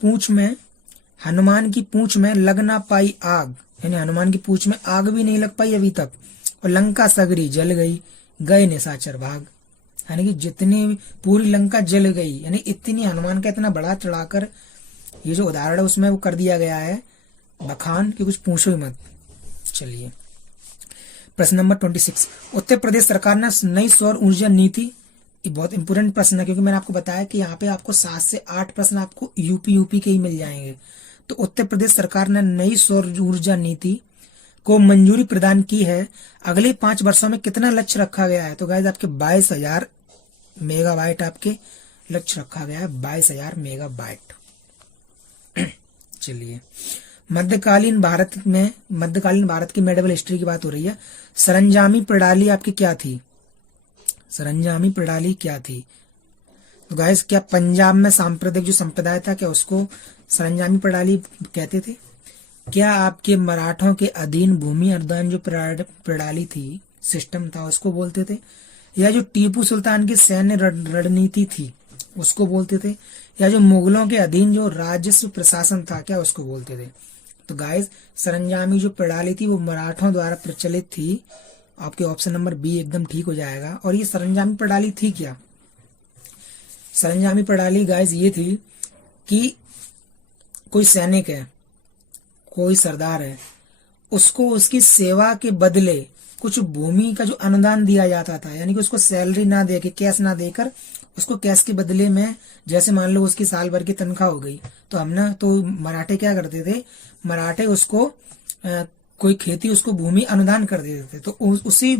पूंछ में लग ना पाई आग, यानी हनुमान की पूंछ में आग भी नहीं लग पाई अभी तक, और लंका सगरी जल गई, गए निशाचर भाग। यानी कि जितनी पूरी लंका जल गई, यानी इतनी हनुमान का इतना बड़ा चढ़ाकर ये जो उदाहरण है उसमें वो कर दिया गया है बखान कि कुछ पूछो ही मत। चलिए प्रश्न नंबर 26, उत्तर प्रदेश सरकार ने नई सौर ऊर्जा नीति, ये बहुत इंपोर्टेंट प्रश्न है क्योंकि मैंने आपको बताया कि यहाँ पे आपको 7 से 8 प्रश्न आपको यूपी के ही मिल जाएंगे। तो उत्तर प्रदेश सरकार ने नई सौर ऊर्जा नीति को मंजूरी प्रदान की है। अगले 5 वर्षों में कितना लक्ष्य रखा गया है? तो गाइस आपके 22,000 मेगावाट आपके लक्ष्य रखा गया है, 22,000 मेगावाट। चलिए मध्यकालीन भारत की मेडिवल हिस्ट्री की बात हो रही है। सरंजामी प्रणाली आपकी क्या थी? सरंजामी प्रणाली क्या थी? तो गाइस क्या पंजाब में सांप्रदायिक जो संप्रदाय था क्या उसको सरंजामी प्रणाली कहते थे? क्या आपके मराठों के अधीन भूमि अनुदान जो प्रणाली थी, सिस्टम था, उसको बोलते थे? या जो टीपू सुल्तान की सैन्य रणनीति थी उसको बोलते थे? या जो मुगलों के अधीन जो राजस्व प्रशासन था क्या उसको बोलते थे? तो गाइस सरंजामी जो प्रणाली थी वो मराठों द्वारा प्रचलित थी। आपके ऑप्शन नंबर बी एकदम ठीक हो जाएगा। और ये सरंजामी प्रणाली थी क्या? सरंजामी प्रणाली गाइस ये थी कि कोई सैनिक है, कोई सरदार है, उसको उसकी सेवा के बदले कुछ भूमि का जो अनुदान दिया जाता था, यानी कि उसको सैलरी ना दे के कैश ना देकर उसको कैश के बदले में, जैसे मान लो उसकी साल भर की तनख्वाह हो गई तो मराठे क्या करते थे, मराठे उसको कोई खेती उसको भूमि अनुदान कर देते थे। तो उसी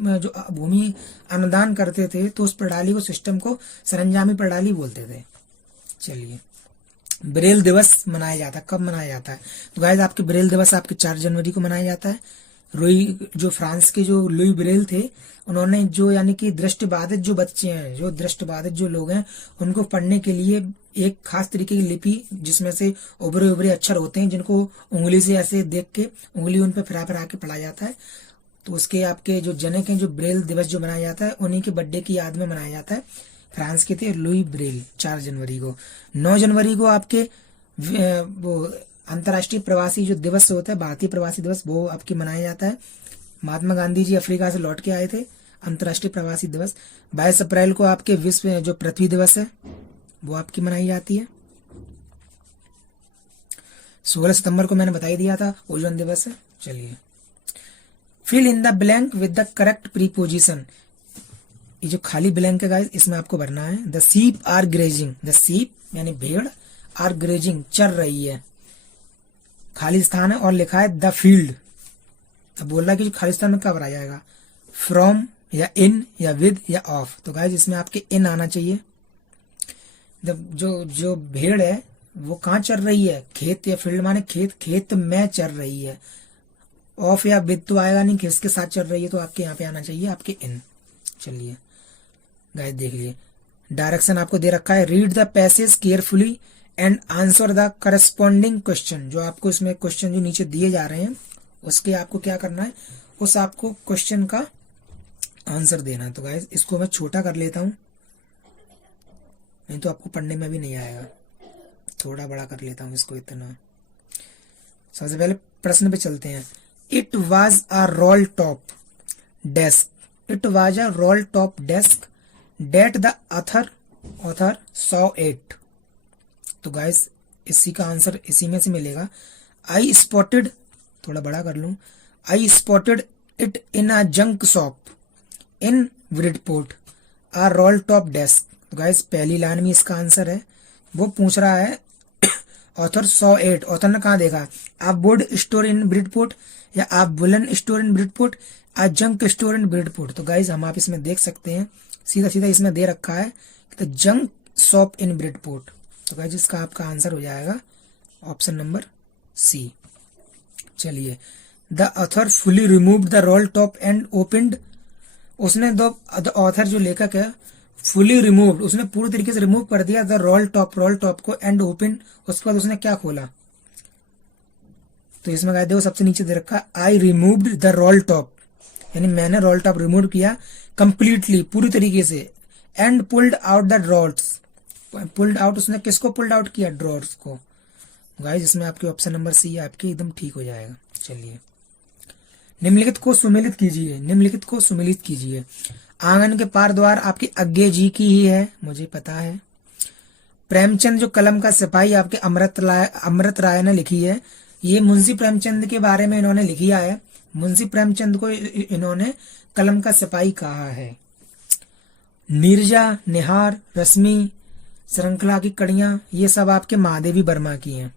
जो भूमि अनुदान करते थे तो उस प्रणाली को, सिस्टम को सरंजामी प्रणाली बोलते थे। चलिए ब्रेल दिवस मनाया जाता है, कब मनाया जाता है? तो गाइस आपके ब्रेल दिवस आपके 4 जनवरी को मनाया जाता है। जो फ्रांस के जो लुई ब्रेल थे, उन्होंने जो यानी कि दृष्टिबाधित जो बच्चे हैं, जो दृष्टिबाधित जो लोग हैं, उनको पढ़ने के लिए एक खास तरीके की लिपि जिसमें से उभरे अक्षर होते हैं, जिनको उंगली से ऐसे देख के उंगली उन पे फिरा के पढ़ा जाता है। तो उसके आपके जो जनक हैं, जो ब्रेल दिवस जो मनाया जाता है, उन्हीं के बर्थडे की याद में मनाया जाता है। फ्रांस के थे लुई ब्रेल, 4 जनवरी को। 9 जनवरी को आपके वो अंतर्राष्ट्रीय प्रवासी जो दिवस होता है, भारतीय प्रवासी दिवस, वो आपके मनाया जाता है। महात्मा गांधी जी अफ्रीका से लौट के आए थे, अंतर्राष्ट्रीय प्रवासी दिवस। 22 अप्रैल को आपके विश्व जो पृथ्वी दिवस है वो आपकी मनाई जाती है। 16 सितंबर को मैंने बता ही दिया था, ओजोन दिवस है। चलिए fill in the blank with the correct preposition. ये जो खाली ब्लैंक है गाइस, इसमें आपको भरना है। The ship are grazing, the ship यानी भेड़, आर ग्रेजिंग चर रही है, खाली स्थान है, और लिखा है द फील्ड। अब बोल रहा है कि खाली स्थान में कब आ जाएगा, फ्रॉम या इन या विद या ऑफ। तो गाइस इसमें आपके इन आना चाहिए। जो भेड़ है वो कहाँ चर रही है, खेत या फील्ड माने खेत में चर रही है। ऑफ या विद तो आएगा नहीं, किसके साथ चल रही है, तो आपके यहाँ पे आना चाहिए आपके इन। चलिए गाइस देख लिए, डायरेक्शन आपको दे रखा है, read the passage carefully and answer the corresponding question. जो आपको इसमें क्वेश्चन जो नीचे दिए जा रहे हैं उसके आपको क्या करना है, उस आपको क्वेश्चन का आंसर देना है। तो गाइस इसको मैं छोटा कर लेता हूं, नहीं तो आपको पढ़ने में भी नहीं आएगा। थोड़ा बड़ा कर लेता हूं इसको, इतना। सबसे पहले प्रश्न पे चलते हैं। It was a roll top desk, it was a roll top desk that the author saw it. तो गाइस इसी का आंसर इसी में से मिलेगा। आई स्पॉटेड, थोड़ा बड़ा कर लूं, आई spotted it in a junk shop in Bridport a roll top desk. तो गाइस पहली लाइन में इसका आंसर है। वो पूछ रहा है ऑथर सॉ इट, ऑथर ने कहा देखा, आप वुड स्टोर इन ब्रिडपोर्ट या आप woollen store in Bridport, a junk store in Bridport. तो गाइस हम आप इसमें देख सकते हैं, सीधा सीधा इसमें दे रखा है तो जंक शॉप इन ब्रिडपोर्ट। तो गाइस इसका आपका आंसर हो जाएगा ऑप्शन नंबर सी। चलिए the author fully removed the role top and opened, उसने द ऑथर जो लेखक है फुली रिमूव्ड, उसने पूरी तरीके से रिमूव कर दिया द रोल टॉप को, एंड ओपन, उसके बाद उसने क्या खोला। तो इसमें देखो सबसे नीचे दे रखा आई रिमूव्ड द रोल टॉप, यानी मैंने रोल टॉप रिमूव किया कंप्लीटली, पूरी तरीके से, and pulled out the drawers, pulled out, उसने किसको पुल्ड आउट किया, ड्रॉर्स को। गाइस इसमें आपके ऑप्शन नंबर सी आपके एकदम ठीक हो जाएगा। चलिए निम्नलिखित को सुमेलित कीजिए, निम्नलिखित को सुमेलित कीजिए। आंगन के पार द्वार आपकी अज्ञे जी की ही है, मुझे पता है। प्रेमचंद जो कलम का सिपाही आपके अमृत राय ने लिखी है, ये मुंशी प्रेमचंद के बारे में इन्होंने लिखा है। मुंशी प्रेमचंद को इन्होंने कलम का सिपाही कहा है। नीरजा, निहार, रश्मि, श्रृंखला की कड़ियां, ये सब आपके महादेवी वर्मा की हैं।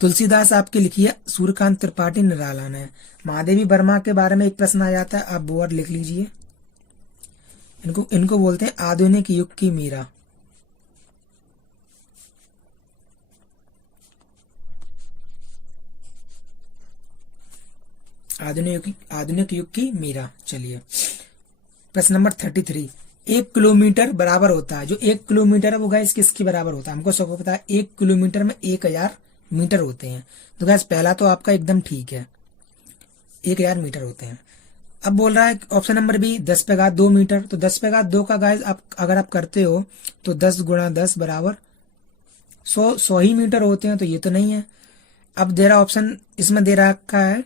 तुलसीदास आपकी लिखी है सूर्यकांत त्रिपाठी निराला ने। महादेवी वर्मा के बारे में एक प्रश्न आ जाता है, आप वो वर्ड लिख लीजिए। इनको बोलते हैं आधुनिक युग की मीरा। आधुनिक युग की मीरा। चलिए प्रश्न नंबर 33। 1 किलोमीटर बराबर होता है, जो 1 किलोमीटर है वो गाइस किसके बराबर होता है? हमको सबको पता है 1 किलोमीटर में 1000 मीटर होते हैं। तो गाइस पहला तो आपका एकदम ठीक है, 1000 मीटर होते हैं। अब बोल रहा है ऑप्शन नंबर बी 10 पे घात 2 मीटर। तो 10 पे घात 2 का गाइस आप अगर आप करते हो तो 10 गुणा 10 बराबर 100 ही मीटर होते हैं। तो ये तो नहीं है। अब दे रहा ऑप्शन इसमें दे रखा है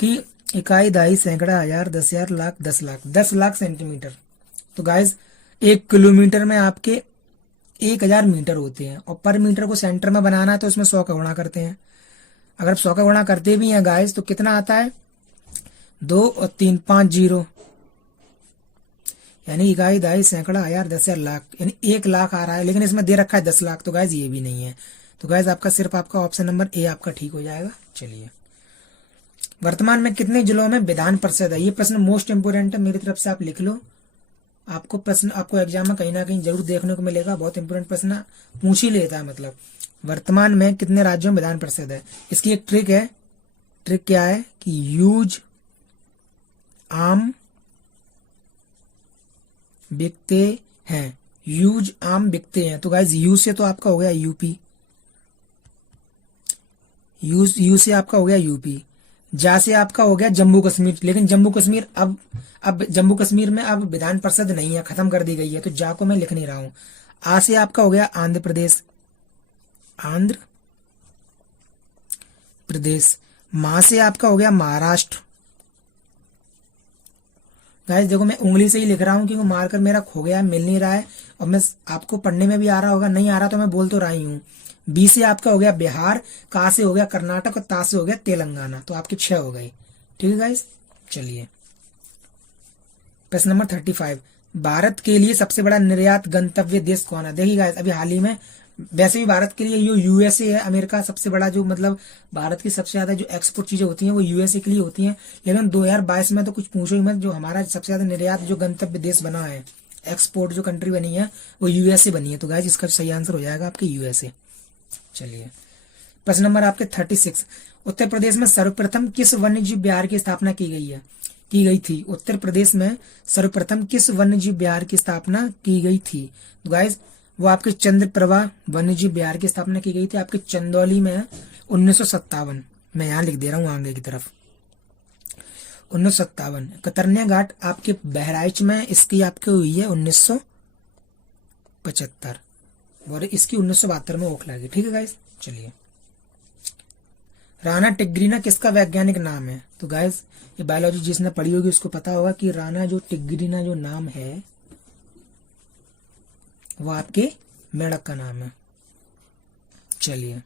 कि इकाई, दहाई, सैकड़ा, हजार, 10,000, लाख, 10 लाख, 10 लाख सेंटीमीटर। तो गाइस 1 किलोमीटर में आपके 1000 मीटर होते हैं, और पर मीटर को सेंटर में बनाना है तो उसमें 100 का गुणा करते हैं। अगर 100 का गुणा करते भी हैं गाइस तो कितना आता है? 2 और 3 5 0, यानी इकाई, दहाई, सैकड़ा, हजार, 10,000, लाख, यानी 1 लाख आ रहा है। लेकिन इसमें दे रखा है 10 लाख। तो गाइस ये भी नहीं है। तो गाइस आपका सिर्फ आपका ऑप्शन नंबर ए आपका ठीक हो जाएगा। चलिए वर्तमान में कितने जिलों में विधान परिषद है? ये प्रश्न मोस्ट इंपोर्टेंट है, मेरी तरफ से आप लिख लो। आपको प्रश्न आपको एग्जाम में कहीं ना कहीं जरूर देखने को मिलेगा। बहुत इंपोर्टेंट प्रश्न पूछ ही लेता है। मतलब वर्तमान में कितने राज्यों में विधान परिषद है? इसकी एक ट्रिक है। ट्रिक क्या है कि यूज आम बिकते हैं। यूज आम बिकते हैं। तो गाइज यू से तो आपका हो गया यूपी, यू से आपका हो गया यूपी, जा से आपका हो गया जम्मू कश्मीर। लेकिन जम्मू कश्मीर अब जम्मू कश्मीर में अब विधान परिषद नहीं है, खत्म कर दी गई है। तो जा को मैं लिख नहीं रहा हूं। आ से आपका हो गया आंध्र प्रदेश, आंध्र प्रदेश। मा से आपका हो गया महाराष्ट्र। गाइस देखो मैं उंगली से ही लिख रहा हूं क्योंकि मार्कर मेरा खो गया, मिल नहीं रहा है। और मैं आपको पढ़ने में भी आ रहा होगा, नहीं आ रहा तो मैं बोल तो रहा ही हूं। बी से आपका हो गया बिहार, का से हो गया कर्नाटक, और ता से हो गया तेलंगाना। तो आपके 6 हो गए। ठीक है गाइस। चलिए प्रश्न नंबर 35। भारत के लिए सबसे बड़ा निर्यात गंतव्य देश कौन है? देखिए गाइस अभी हाल ही में, वैसे भी भारत के लिए यूएसए है, अमेरिका सबसे बड़ा, जो मतलब भारत की सबसे ज्यादा जो एक्सपोर्ट चीजें होती हैं वो यूएसए के लिए होती हैं। लेकिन 2022 में तो कुछ पूछो ही मत, जो हमारा सबसे ज्यादा निर्यात जो गंतव्य देश बना है, एक्सपोर्ट जो कंट्री बनी है वो यूएसए बनी है। तो गाइस इसका सही आंसर हो जाएगा आपके यूएसए। चलिए प्रश्न नंबर आपके 36। उत्तर प्रदेश में सर्वप्रथम किस वन्यजीव विहार की स्थापना की गई थी? उत्तर प्रदेश में सर्वप्रथम किस वन्यजीव विहार की स्थापना की गई थी? तो गाइस वो आपके चंद्रप्रभा वन्यजीव विहार की स्थापना की गई थी आपके चंदौली में 1957। मैं यहाँ लिख दे रहा हूँ आगे की तरफ 1957। कतरनिया घाट आपके बहराइच में इसकी आपकी हुई है 1975, और इसकी 1972 में ओखला गई। ठीक है गाइस। चलिए राणा टिग्रिना किसका वैज्ञानिक नाम है? तो गाइस ये बायोलॉजी जिसने पढ़ी होगी उसको पता होगा कि राणा जो टिग्रिना जो नाम है वो आपके मेढक का नाम है। चलिए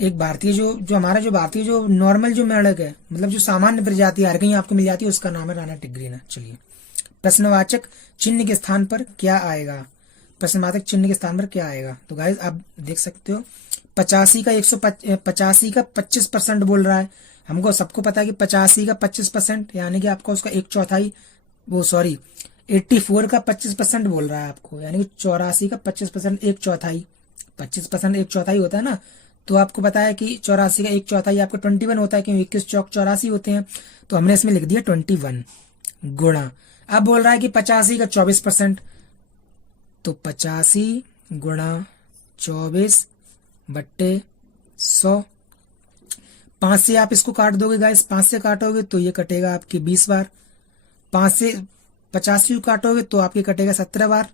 एक भारतीय जो हमारा जो भारतीय जो नॉर्मल जो मेढक है, मतलब जो सामान्य प्रजाति हर कहीं आपको मिल जाती है, उसका नाम है राणा टिग्रिना। चलिए प्रश्नवाचक चिन्ह के स्थान पर क्या आएगा? प्रश्नवाचक चिन्ह के स्थान पर क्या आएगा? तो गाइस आप देख सकते हो 85 का 25% बोल रहा है। हमको सबको पता है कि 85 का 25% यानी कि आपका उसका 1/4, वो सॉरी 84 का 25% बोल रहा है आपको, यानी कि 84 का 25%, 1/4। 25% 1/4 होता है ना। तो आपको पता है कि 84 का 1/4 आपका 21 होता है, क्योंकि 21 चौक 84 होते हैं। तो हमने इसमें लिख दिया 21 गुणा। अब बोल रहा है कि 85 का 24%, तो 85 गुणा 24 बट्टे 100। 5 से आप इसको काट दोगे गाइस, 5 से काटोगे तो ये कटेगा आपके 20 बार। 5 से 85 काटोगे तो आपके कटेगा 17 बार,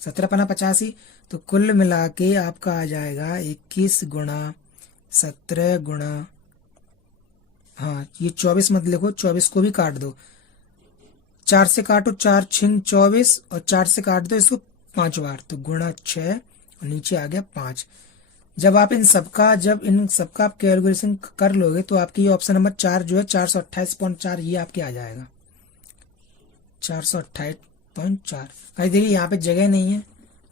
17 पना 85। तो कुल मिला के आपका आ जाएगा 21 गुणा 17 गुणा, हाँ ये 24 मत लिखो, 24 को भी काट दो। 4 से काटो, 4 छिंग 24, और 4 से काट दो इसको 5 बार, तो गुणा 6, और नीचे आ गया 5। जब इन सबका आप कैलकुलेशन कर लोगे तो आपकी ये ऑप्शन नंबर 4 जो है 428.4 ये आपके आ जाएगा 428.4। कहीं देखिए यहाँ पे जगह नहीं है,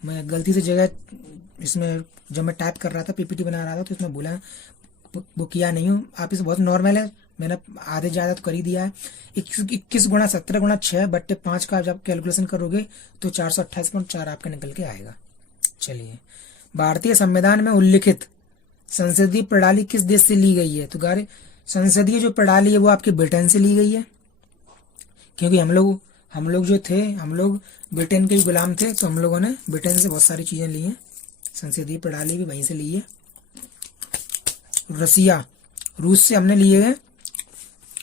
मैं गलती से जगह इसमें जब मैं टाइप कर रहा था पीपीटी बना रहा था तो इसमें बोला वो किया नहीं हूँ। आप इसे बहुत नॉर्मल है, मैंने आधे ज़्यादा तो कर ही दिया है। 21 × 17 × 6/5 का जब कैलकुलेशन करोगे तो 428.4 आपका निकल के आएगा। चलिए, भारतीय संविधान में उल्लिखित संसदीय प्रणाली किस देश से ली गई है? तो गारे संसदीय जो प्रणाली है वो आपके ब्रिटेन से ली गई है, क्योंकि हम लोग ब्रिटेन के गुलाम थे, तो हम लोगों ने ब्रिटेन से बहुत सारी चीजें ली हैं। संसदीय प्रणाली भी वहीं से ली है। रूस से हमने लिए हैं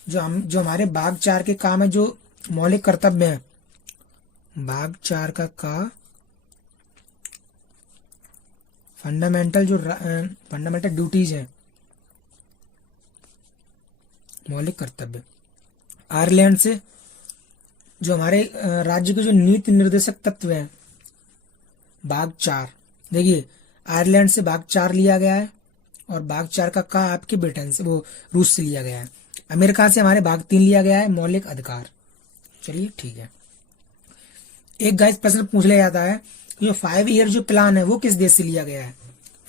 जो हमारे भाग 4 के काम है, जो मौलिक कर्तव्य है, भाग 4 का फंडामेंटल ड्यूटीज है, मौलिक कर्तव्य। आयरलैंड से जो हमारे राज्य के जो नीति निर्देशक तत्व हैं, भाग 4, देखिए आयरलैंड से भाग 4 लिया गया है और भाग 4 का आपके ब्रिटेन से वो रूस से लिया गया है। अमेरिका से हमारे भाग 3 लिया गया है, मौलिक अधिकार। चलिए ठीक है। एक गाइस प्रश्न पूछ लिया जाता है कि जो 5 ईयर जो प्लान है वो किस देश से लिया गया है?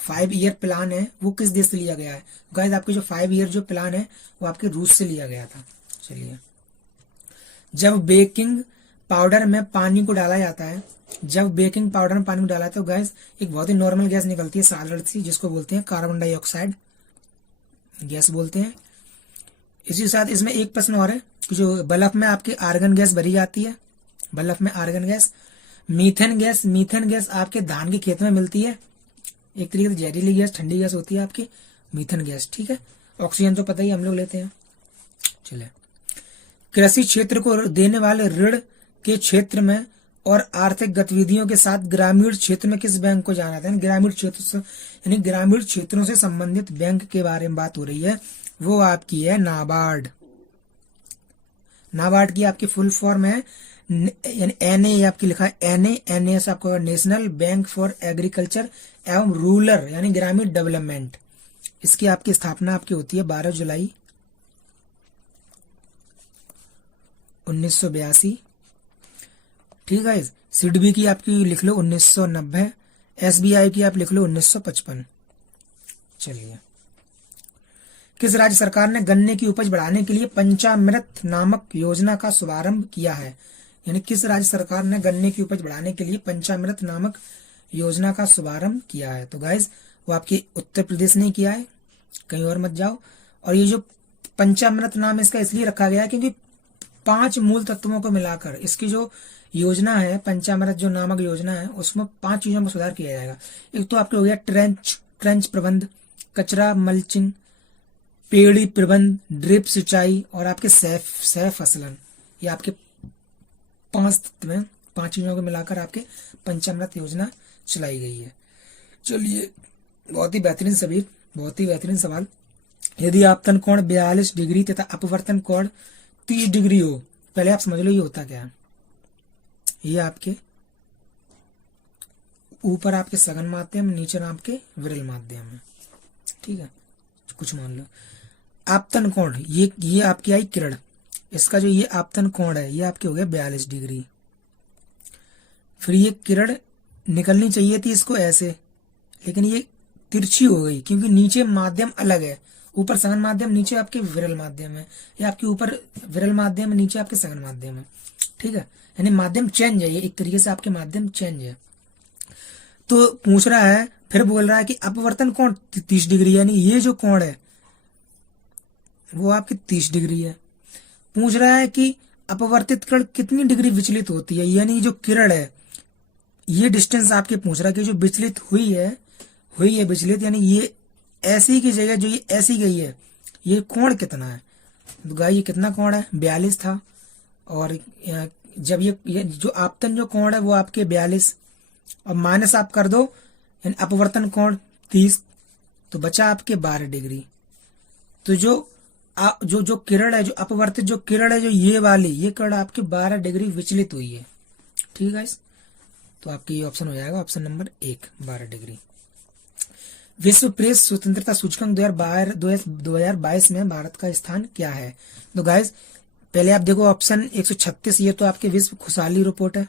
5 ईयर प्लान है वो किस देश से लिया गया है? गाइस आपके जो 5 ईयर जो प्लान है वो आपके रूस से लिया गया था। चलिए, जब बेकिंग पाउडर में पानी को डाला जाता है, तो गैस एक बहुत ही नॉर्मल गैस निकलती है सॉलिड सी, जिसको बोलते हैं कार्बन डाइऑक्साइड गैस बोलते हैं। इसी साथ इसमें एक प्रश्न और है कि जो बल्ब में आपकी आर्गन गैस भरी जाती है, मीथेन गैस आपके धान के खेत में मिलती है। एक तरीके से जहरीली गैस, ठंडी गैस होती है आपकी मीथेन गैस, ठीक है। ऑक्सीजन तो पता ही हम लोग लेते हैं। चलिए, कृषि क्षेत्र को देने वाले ऋण के क्षेत्र में और आर्थिक गतिविधियों के साथ ग्रामीण क्षेत्र में किस बैंक को जाना जाता है? ग्रामीण क्षेत्रों से संबंधित बैंक के बारे में बात हो रही है, वो आपकी है नाबार्ड। नाबार्ड की आपकी फुल फॉर्म है एनए, आपकी लिखा है एनए से आपको नेशनल बैंक फॉर एग्रीकल्चर एवं रूरल यानी ग्रामीण डेवलपमेंट। इसकी आपकी स्थापना आपकी होती है 12 जुलाई 1982, ठीक है। सिडबी की आपकी लिख लो 1990, एसबीआई की आप लिख लो 1955। चलिए, किस राज्य सरकार ने गन्ने की उपज बढ़ाने के लिए पंचामृत नामक योजना का शुभारंभ किया है? यानी किस राज्य सरकार ने गन्ने की उपज बढ़ाने के लिए पंचामृत नामक योजना का शुभारंभ किया है? तो गाइज वो आपकी उत्तर प्रदेश ने किया है, कहीं और मत जाओ। और ये जो पंचामृत नाम इसका इसलिए रखा गया है क्योंकि 5 मूल तत्वों को मिलाकर इसकी जो योजना है, पंचामृत जो नामक योजना है, उसमें 5 चीजों में सुधार किया जाएगा। एक तो आपके हो गया ट्रेंच प्रबंध, कचरा मल्चिंग, पेड़ी प्रबंध, ड्रिप सिंचाई और आपके सह फसलन। ये आपके 5 तत्व हैं, 5 चीजों को मिलाकर आपके पंचामृत योजना चलाई गई है। चलिए, बहुत ही बेहतरीन सवाल। यदि आपतन कोण 42 डिग्री तथा अपवर्तन कोण 30 डिग्री हो, पहले आप समझ लो ये होता क्या है। ये आपके ऊपर आपके सघन माध्यम, नीचे आपके विरल माध्यम है, ठीक है। कुछ मान लो आपतन कोण, ये आपकी आई किरण, इसका जो ये आपतन कोण है ये आपके हो गया 42 डिग्री। फिर ये किरण निकलनी चाहिए थी इसको ऐसे, लेकिन ये तिरछी हो गई क्योंकि नीचे माध्यम अलग है, ऊपर सघन माध्यम, नीचे आपके विरल माध्यम है, या आपके ऊपर विरल माध्यम है, नीचे आपके सघन माध्यम है, ठीक है। यानी माध्यम चेंज है, ये एक तरीके से आपके माध्यम चेंज है। तो पूछ रहा है, फिर बोल रहा है कि अपवर्तन कोण 30 डिग्री, यानी ये जो कोण है वो आपकी 30 डिग्री है। पूछ रहा है कि अपवर्तित किरण कितनी डिग्री विचलित होती है, यानी जो किरण है ये डिस्टेंस आपके पूछ रहा है कि जो विचलित हुई है विचलित, यानी ये ऐसी की जगह जो ये ऐसी गई है, ये कोण कितना है? तो गाइस ये कितना कोण है? 42 था, और जब ये जो आपतन जो कोण है वो आपके 42 और माइनस आप कर दो, यानी अपवर्तन कोण 30, तो बचा आपके 12 डिग्री। तो जो किरण है, जो अपवर्तित जो किरण है, जो ये वाली ये किरण आपकी 12 डिग्री विचलित हुई है, ठीक है। तो आपकी ये ऑप्शन हो जाएगा ऑप्शन नंबर 1, 12 डिग्री। विश्व प्रेस स्वतंत्रता सूचकांक 2022 में भारत का स्थान क्या है? तो गाइस पहले आप देखो ऑप्शन 136, ये तो आपके विश्व खुशहाली रिपोर्ट है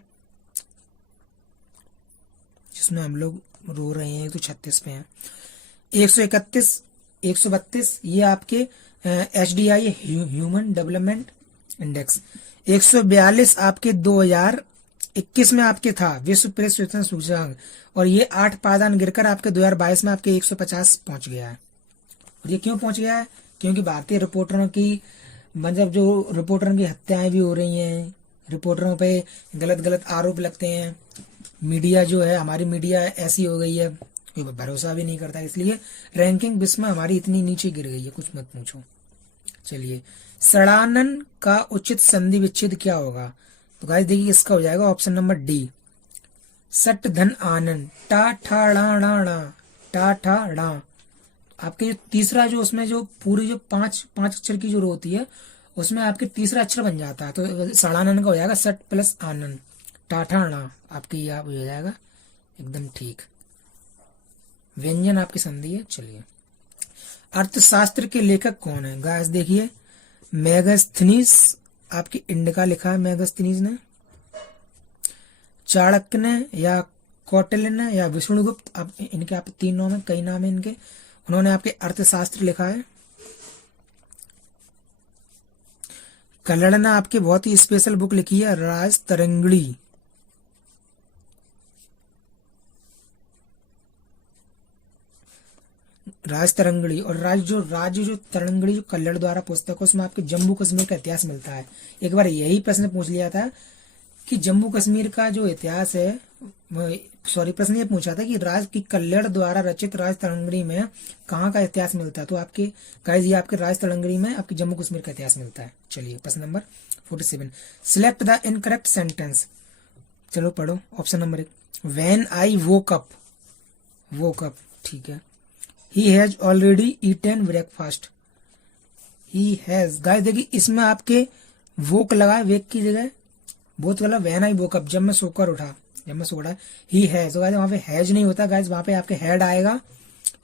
जिसमें हम लोग रो रहे हैं, 136 पे हैं। 131, 132 ये आपके HDI ह्यूमन डेवलपमेंट इंडेक्स। 142 आपके 2021 में आपके था विश्व प्रेस स्वतंत्रता सूचकांक, और ये 8 पायदान गिरकर आपके 2022 में आपके 150 पहुंच गया है। और ये क्यों पहुंच गया है? क्योंकि भारतीय रिपोर्टरों की मतलब जो रिपोर्टरों की हत्याएं भी हो रही हैं, रिपोर्टरों पे गलत गलत आरोप लगते हैं, मीडिया जो है हमारी मीडिया ऐसी हो गई है कोई भरोसा भी नहीं करता, इसलिए रैंकिंग विश्व में हमारी इतनी नीचे गिर गई है, कुछ मत पूछो। चलिए, सड़ानन का उचित संधि विच्छेद क्या होगा? तो गाइस देखिए इसका हो जाएगा ऑप्शन नंबर डी, सट धन आनन, टा ठा ड़ा ड़ा ड़ा, टा ठा ड़ा। आपके जो तीसरा जो उसमें जो पूरी जो पांच अक्षर की जो रो होती है उसमें आपके तीसरा अक्षर बन जाता है, तो सड़ानन का हो जाएगा सट प्लस आनन, टाठाणा आपकी ये हो जाएगा एकदम ठीक। व्यंजन आपकी संधि है। चलिए, अर्थशास्त्र के लेखक कौन है? गाइस देखिए मेगास्थनीज आपकी इंडिका लिखा है मेगास्थनीज ने, चाणक्य ने या कौटिल्य ने या विष्णुगुप्त, आप इनके आप 3 नाम है, कई नाम है इनके, उन्होंने आपके अर्थशास्त्र लिखा है। कल्लड़ ने आपकी बहुत ही स्पेशल बुक लिखी है राज तरंगड़ी। राज तरंगड़ी और राज जो तरंगड़ी जो कल्लड़ द्वारा पुस्तक है उसमें आपके जम्मू कश्मीर का इतिहास मिलता है। एक बार यही प्रश्न पूछ लिया था कि जम्मू कश्मीर का जो इतिहास है, सॉरी प्रश्न ये पूछा था कि राज की कल्लड़ द्वारा रचित राज तरंगड़ी में कहाँ का इतिहास मिलता है, तो आपके गाइस ये आपके राज तरंगड़ी में आपके जम्मू कश्मीर का इतिहास मिलता है। चलिए प्रश्न number 47, select the incorrect sentence. चलो पढ़ो option number 1, when I woke up, ठीक है। He has already eaten breakfast. He has, guys देखिए इसमें आपके वोक लगा, वेक की जगह बहुत गलत, व्हेन आई वोक अप, जब मैं सोकर उठा, ही हैज, तो गाइस वहां पे हैज नहीं होता गाइस, वहां पे आपके हैड आएगा।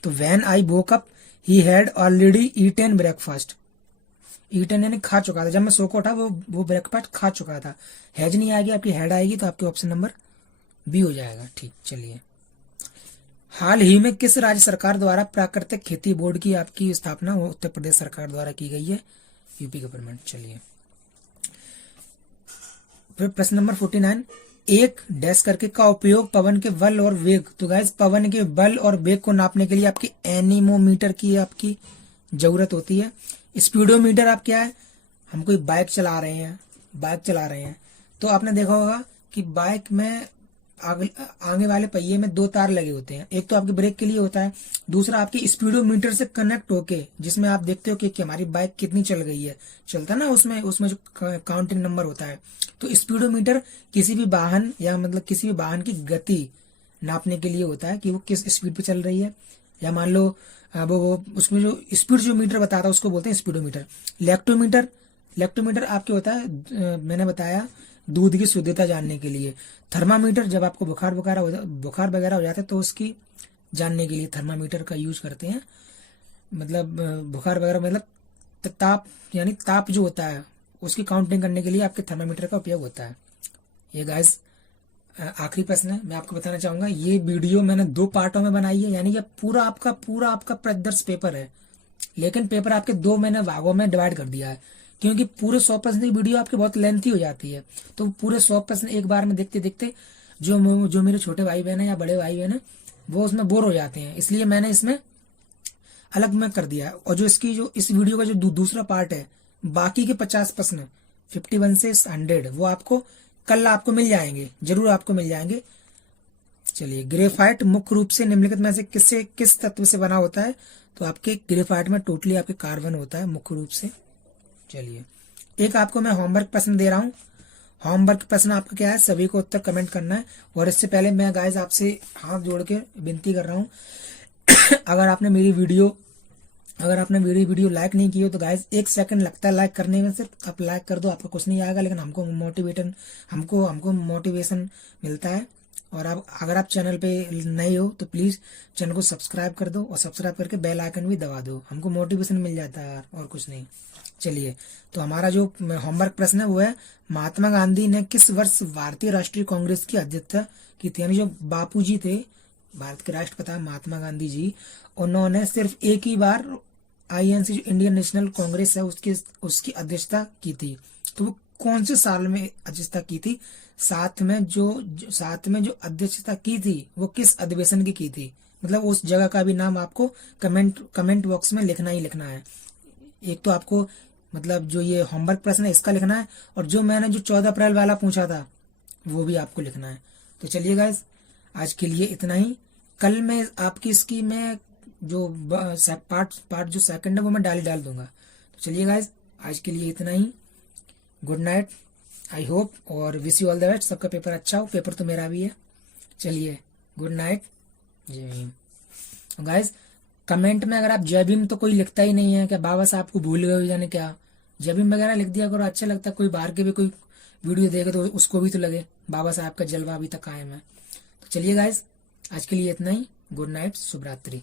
तो when I woke up he had already eaten breakfast, eaten यानी खा चुका था, जब मैं सोकर उठा वो ब्रेकफास्ट खा चुका था। हैज नहीं आएगी, आपकी हैड आएगी, तो आपके ऑप्शन नंबर बी हो जाएगा ठीक। चलिए, हाल ही में किस राज्य सरकार द्वारा प्राकृतिक खेती बोर्ड की आपकी स्थापना उत्तर प्रदेश सरकार द्वारा की गई है? UP government. चलिए, फिर प्रश्न नंबर 49, एक डैश करके का उपयोग पवन के बल और वेग, तो गाइस पवन के बल और वेग को नापने के लिए आपकी एनीमोमीटर की आपकी जरूरत होती है। स्पीडोमीटर आप क्या है, हम कोई बाइक चला रहे हैं तो आपने देखा होगा कि बाइक में आगे वाले पहिए में 2 तार लगे होते हैं, एक तो आपके ब्रेक के लिए होता है, दूसरा आपके स्पीडोमीटर से कनेक्ट होके जिसमें आप देखते हो कि हमारी बाइक कितनी चल गई है, चलता ना उसमें जो काउंटिंग नंबर होता है। तो स्पीडोमीटर किसी भी वाहन या मतलब किसी भी वाहन की गति नापने के लिए होता है कि वो किस स्पीड पे चल रही है, या मान लो वो उसमें जो स्पीड जो मीटर बताता है उसको बोलते हैं स्पीडोमीटर। लेक्टोमीटर आपके होता है, मैंने बताया दूध की शुद्धता जानने के लिए। थर्मामीटर जब आपको बुखार वगैरह हो जाता है तो उसकी जानने के लिए थर्मामीटर का यूज करते हैं, मतलब बुखार वगैरह मतलब ताप, यानी ताप जो होता है उसकी काउंटिंग करने के लिए आपके थर्मामीटर का उपयोग होता है। ये गाइस आखिरी प्रश्न है, मैं आपको बताना चाहूंगा ये वीडियो मैंने 2 पार्टों में बनाई है, यानी ये पूरा आपका प्रदर्श पेपर है, लेकिन पेपर आपके 2 मैंने भागों में डिवाइड कर दिया है, क्योंकि पूरे 100 प्रश्न की वीडियो आपके बहुत लेंथी हो जाती है, तो पूरे 100 प्रश्न एक बार में देखते देखते जो मेरे छोटे भाई बहन है या बड़े भाई बहन है वो उसमें बोर हो जाते हैं, इसलिए मैंने इसमें अलग में कर दिया है। और जो इस वीडियो का जो दूसरा पार्ट है, बाकी के 50 प्रश्न 51 से 100 वो आपको कल आपको मिल जाएंगे, जरूर आपको मिल जाएंगे। चलिए, ग्रेफाइट मुख्य रूप से निम्नलिखित में से किस तत्व से बना होता है? तो आपके ग्रेफाइट में टोटली आपके कार्बन होता है मुख्य रूप से। चलिए, एक आपको मैं होमवर्क प्रश्न दे रहा हूं, होमवर्क प्रश्न आपका क्या है, सभी को उत्तर कमेंट करना है। और इससे पहले मैं गाइस आपसे हाथ जोड़ के विनती कर रहा हूं अगर आपने मेरी वीडियो लाइक नहीं की हो तो गाइस 1 सेकंड लगता है लाइक करने में, सिर्फ आप लाइक कर दो, आपका कुछ नहीं आएगा, लेकिन हमको मोटिवेशन मिलता है। और अब अगर आप चैनल पे नए हो तो प्लीज चैनल को सब्सक्राइब कर दो और सब्सक्राइब करके बेल आइकन भी दबा दो, हमको मोटिवेशन मिल जाता है यार, और कुछ नहीं। चलिए, तो हमारा जो होमवर्क प्रश्न है वो है, महात्मा गांधी ने किस वर्ष भारतीय राष्ट्रीय कांग्रेस की अध्यक्षता की थी? यानी जो बापू जी थे, भारत के राष्ट्रपिता महात्मा गांधी जी, उन्होंने सिर्फ एक ही बार आईएनसी जो इंडियन नेशनल कांग्रेस है उसकी उसकी अध्यक्षता की थी। तो वो कौन से साल में अध्यक्षता की थी? साथ में जो अध्यक्षता की थी वो किस अधिवेशन की थी? मतलब उस जगह का भी नाम आपको कमेंट बॉक्स में लिखना ही लिखना है। एक तो आपको मतलब जो ये होमवर्क प्रश्न है इसका लिखना है, और जो मैंने जो 14 अप्रैल वाला पूछा था वो भी आपको लिखना है। तो चलिए गाइस, आज के लिए इतना ही। कल मैं आपकी इसकी मैं जो पार्ट जो सेकंड है वो मैं डाल दूंगा। तो चलिए गाइस, आज के लिए इतना ही। गुड नाइट, आई होप और wish you all the best. सबका पेपर अच्छा हो, पेपर तो मेरा भी है। चलिए, गुड नाइट, जय भीम। गाइस, कमेंट में अगर आप जय भीम तो कोई लिखता ही नहीं है, क्या बाबा साहब को भूल गए हो जाने क्या? जय भीम वगैरह लिख दिया करो, अच्छा लगता है। कोई बाहर के भी कोई वीडियो देखे तो उसको भी तो लगे बाबा साहब का जलवा अभी तक कायम है। तो चलिए गाइस, आज के लिए इतना ही। गुड नाइट, शुभ रात्रि।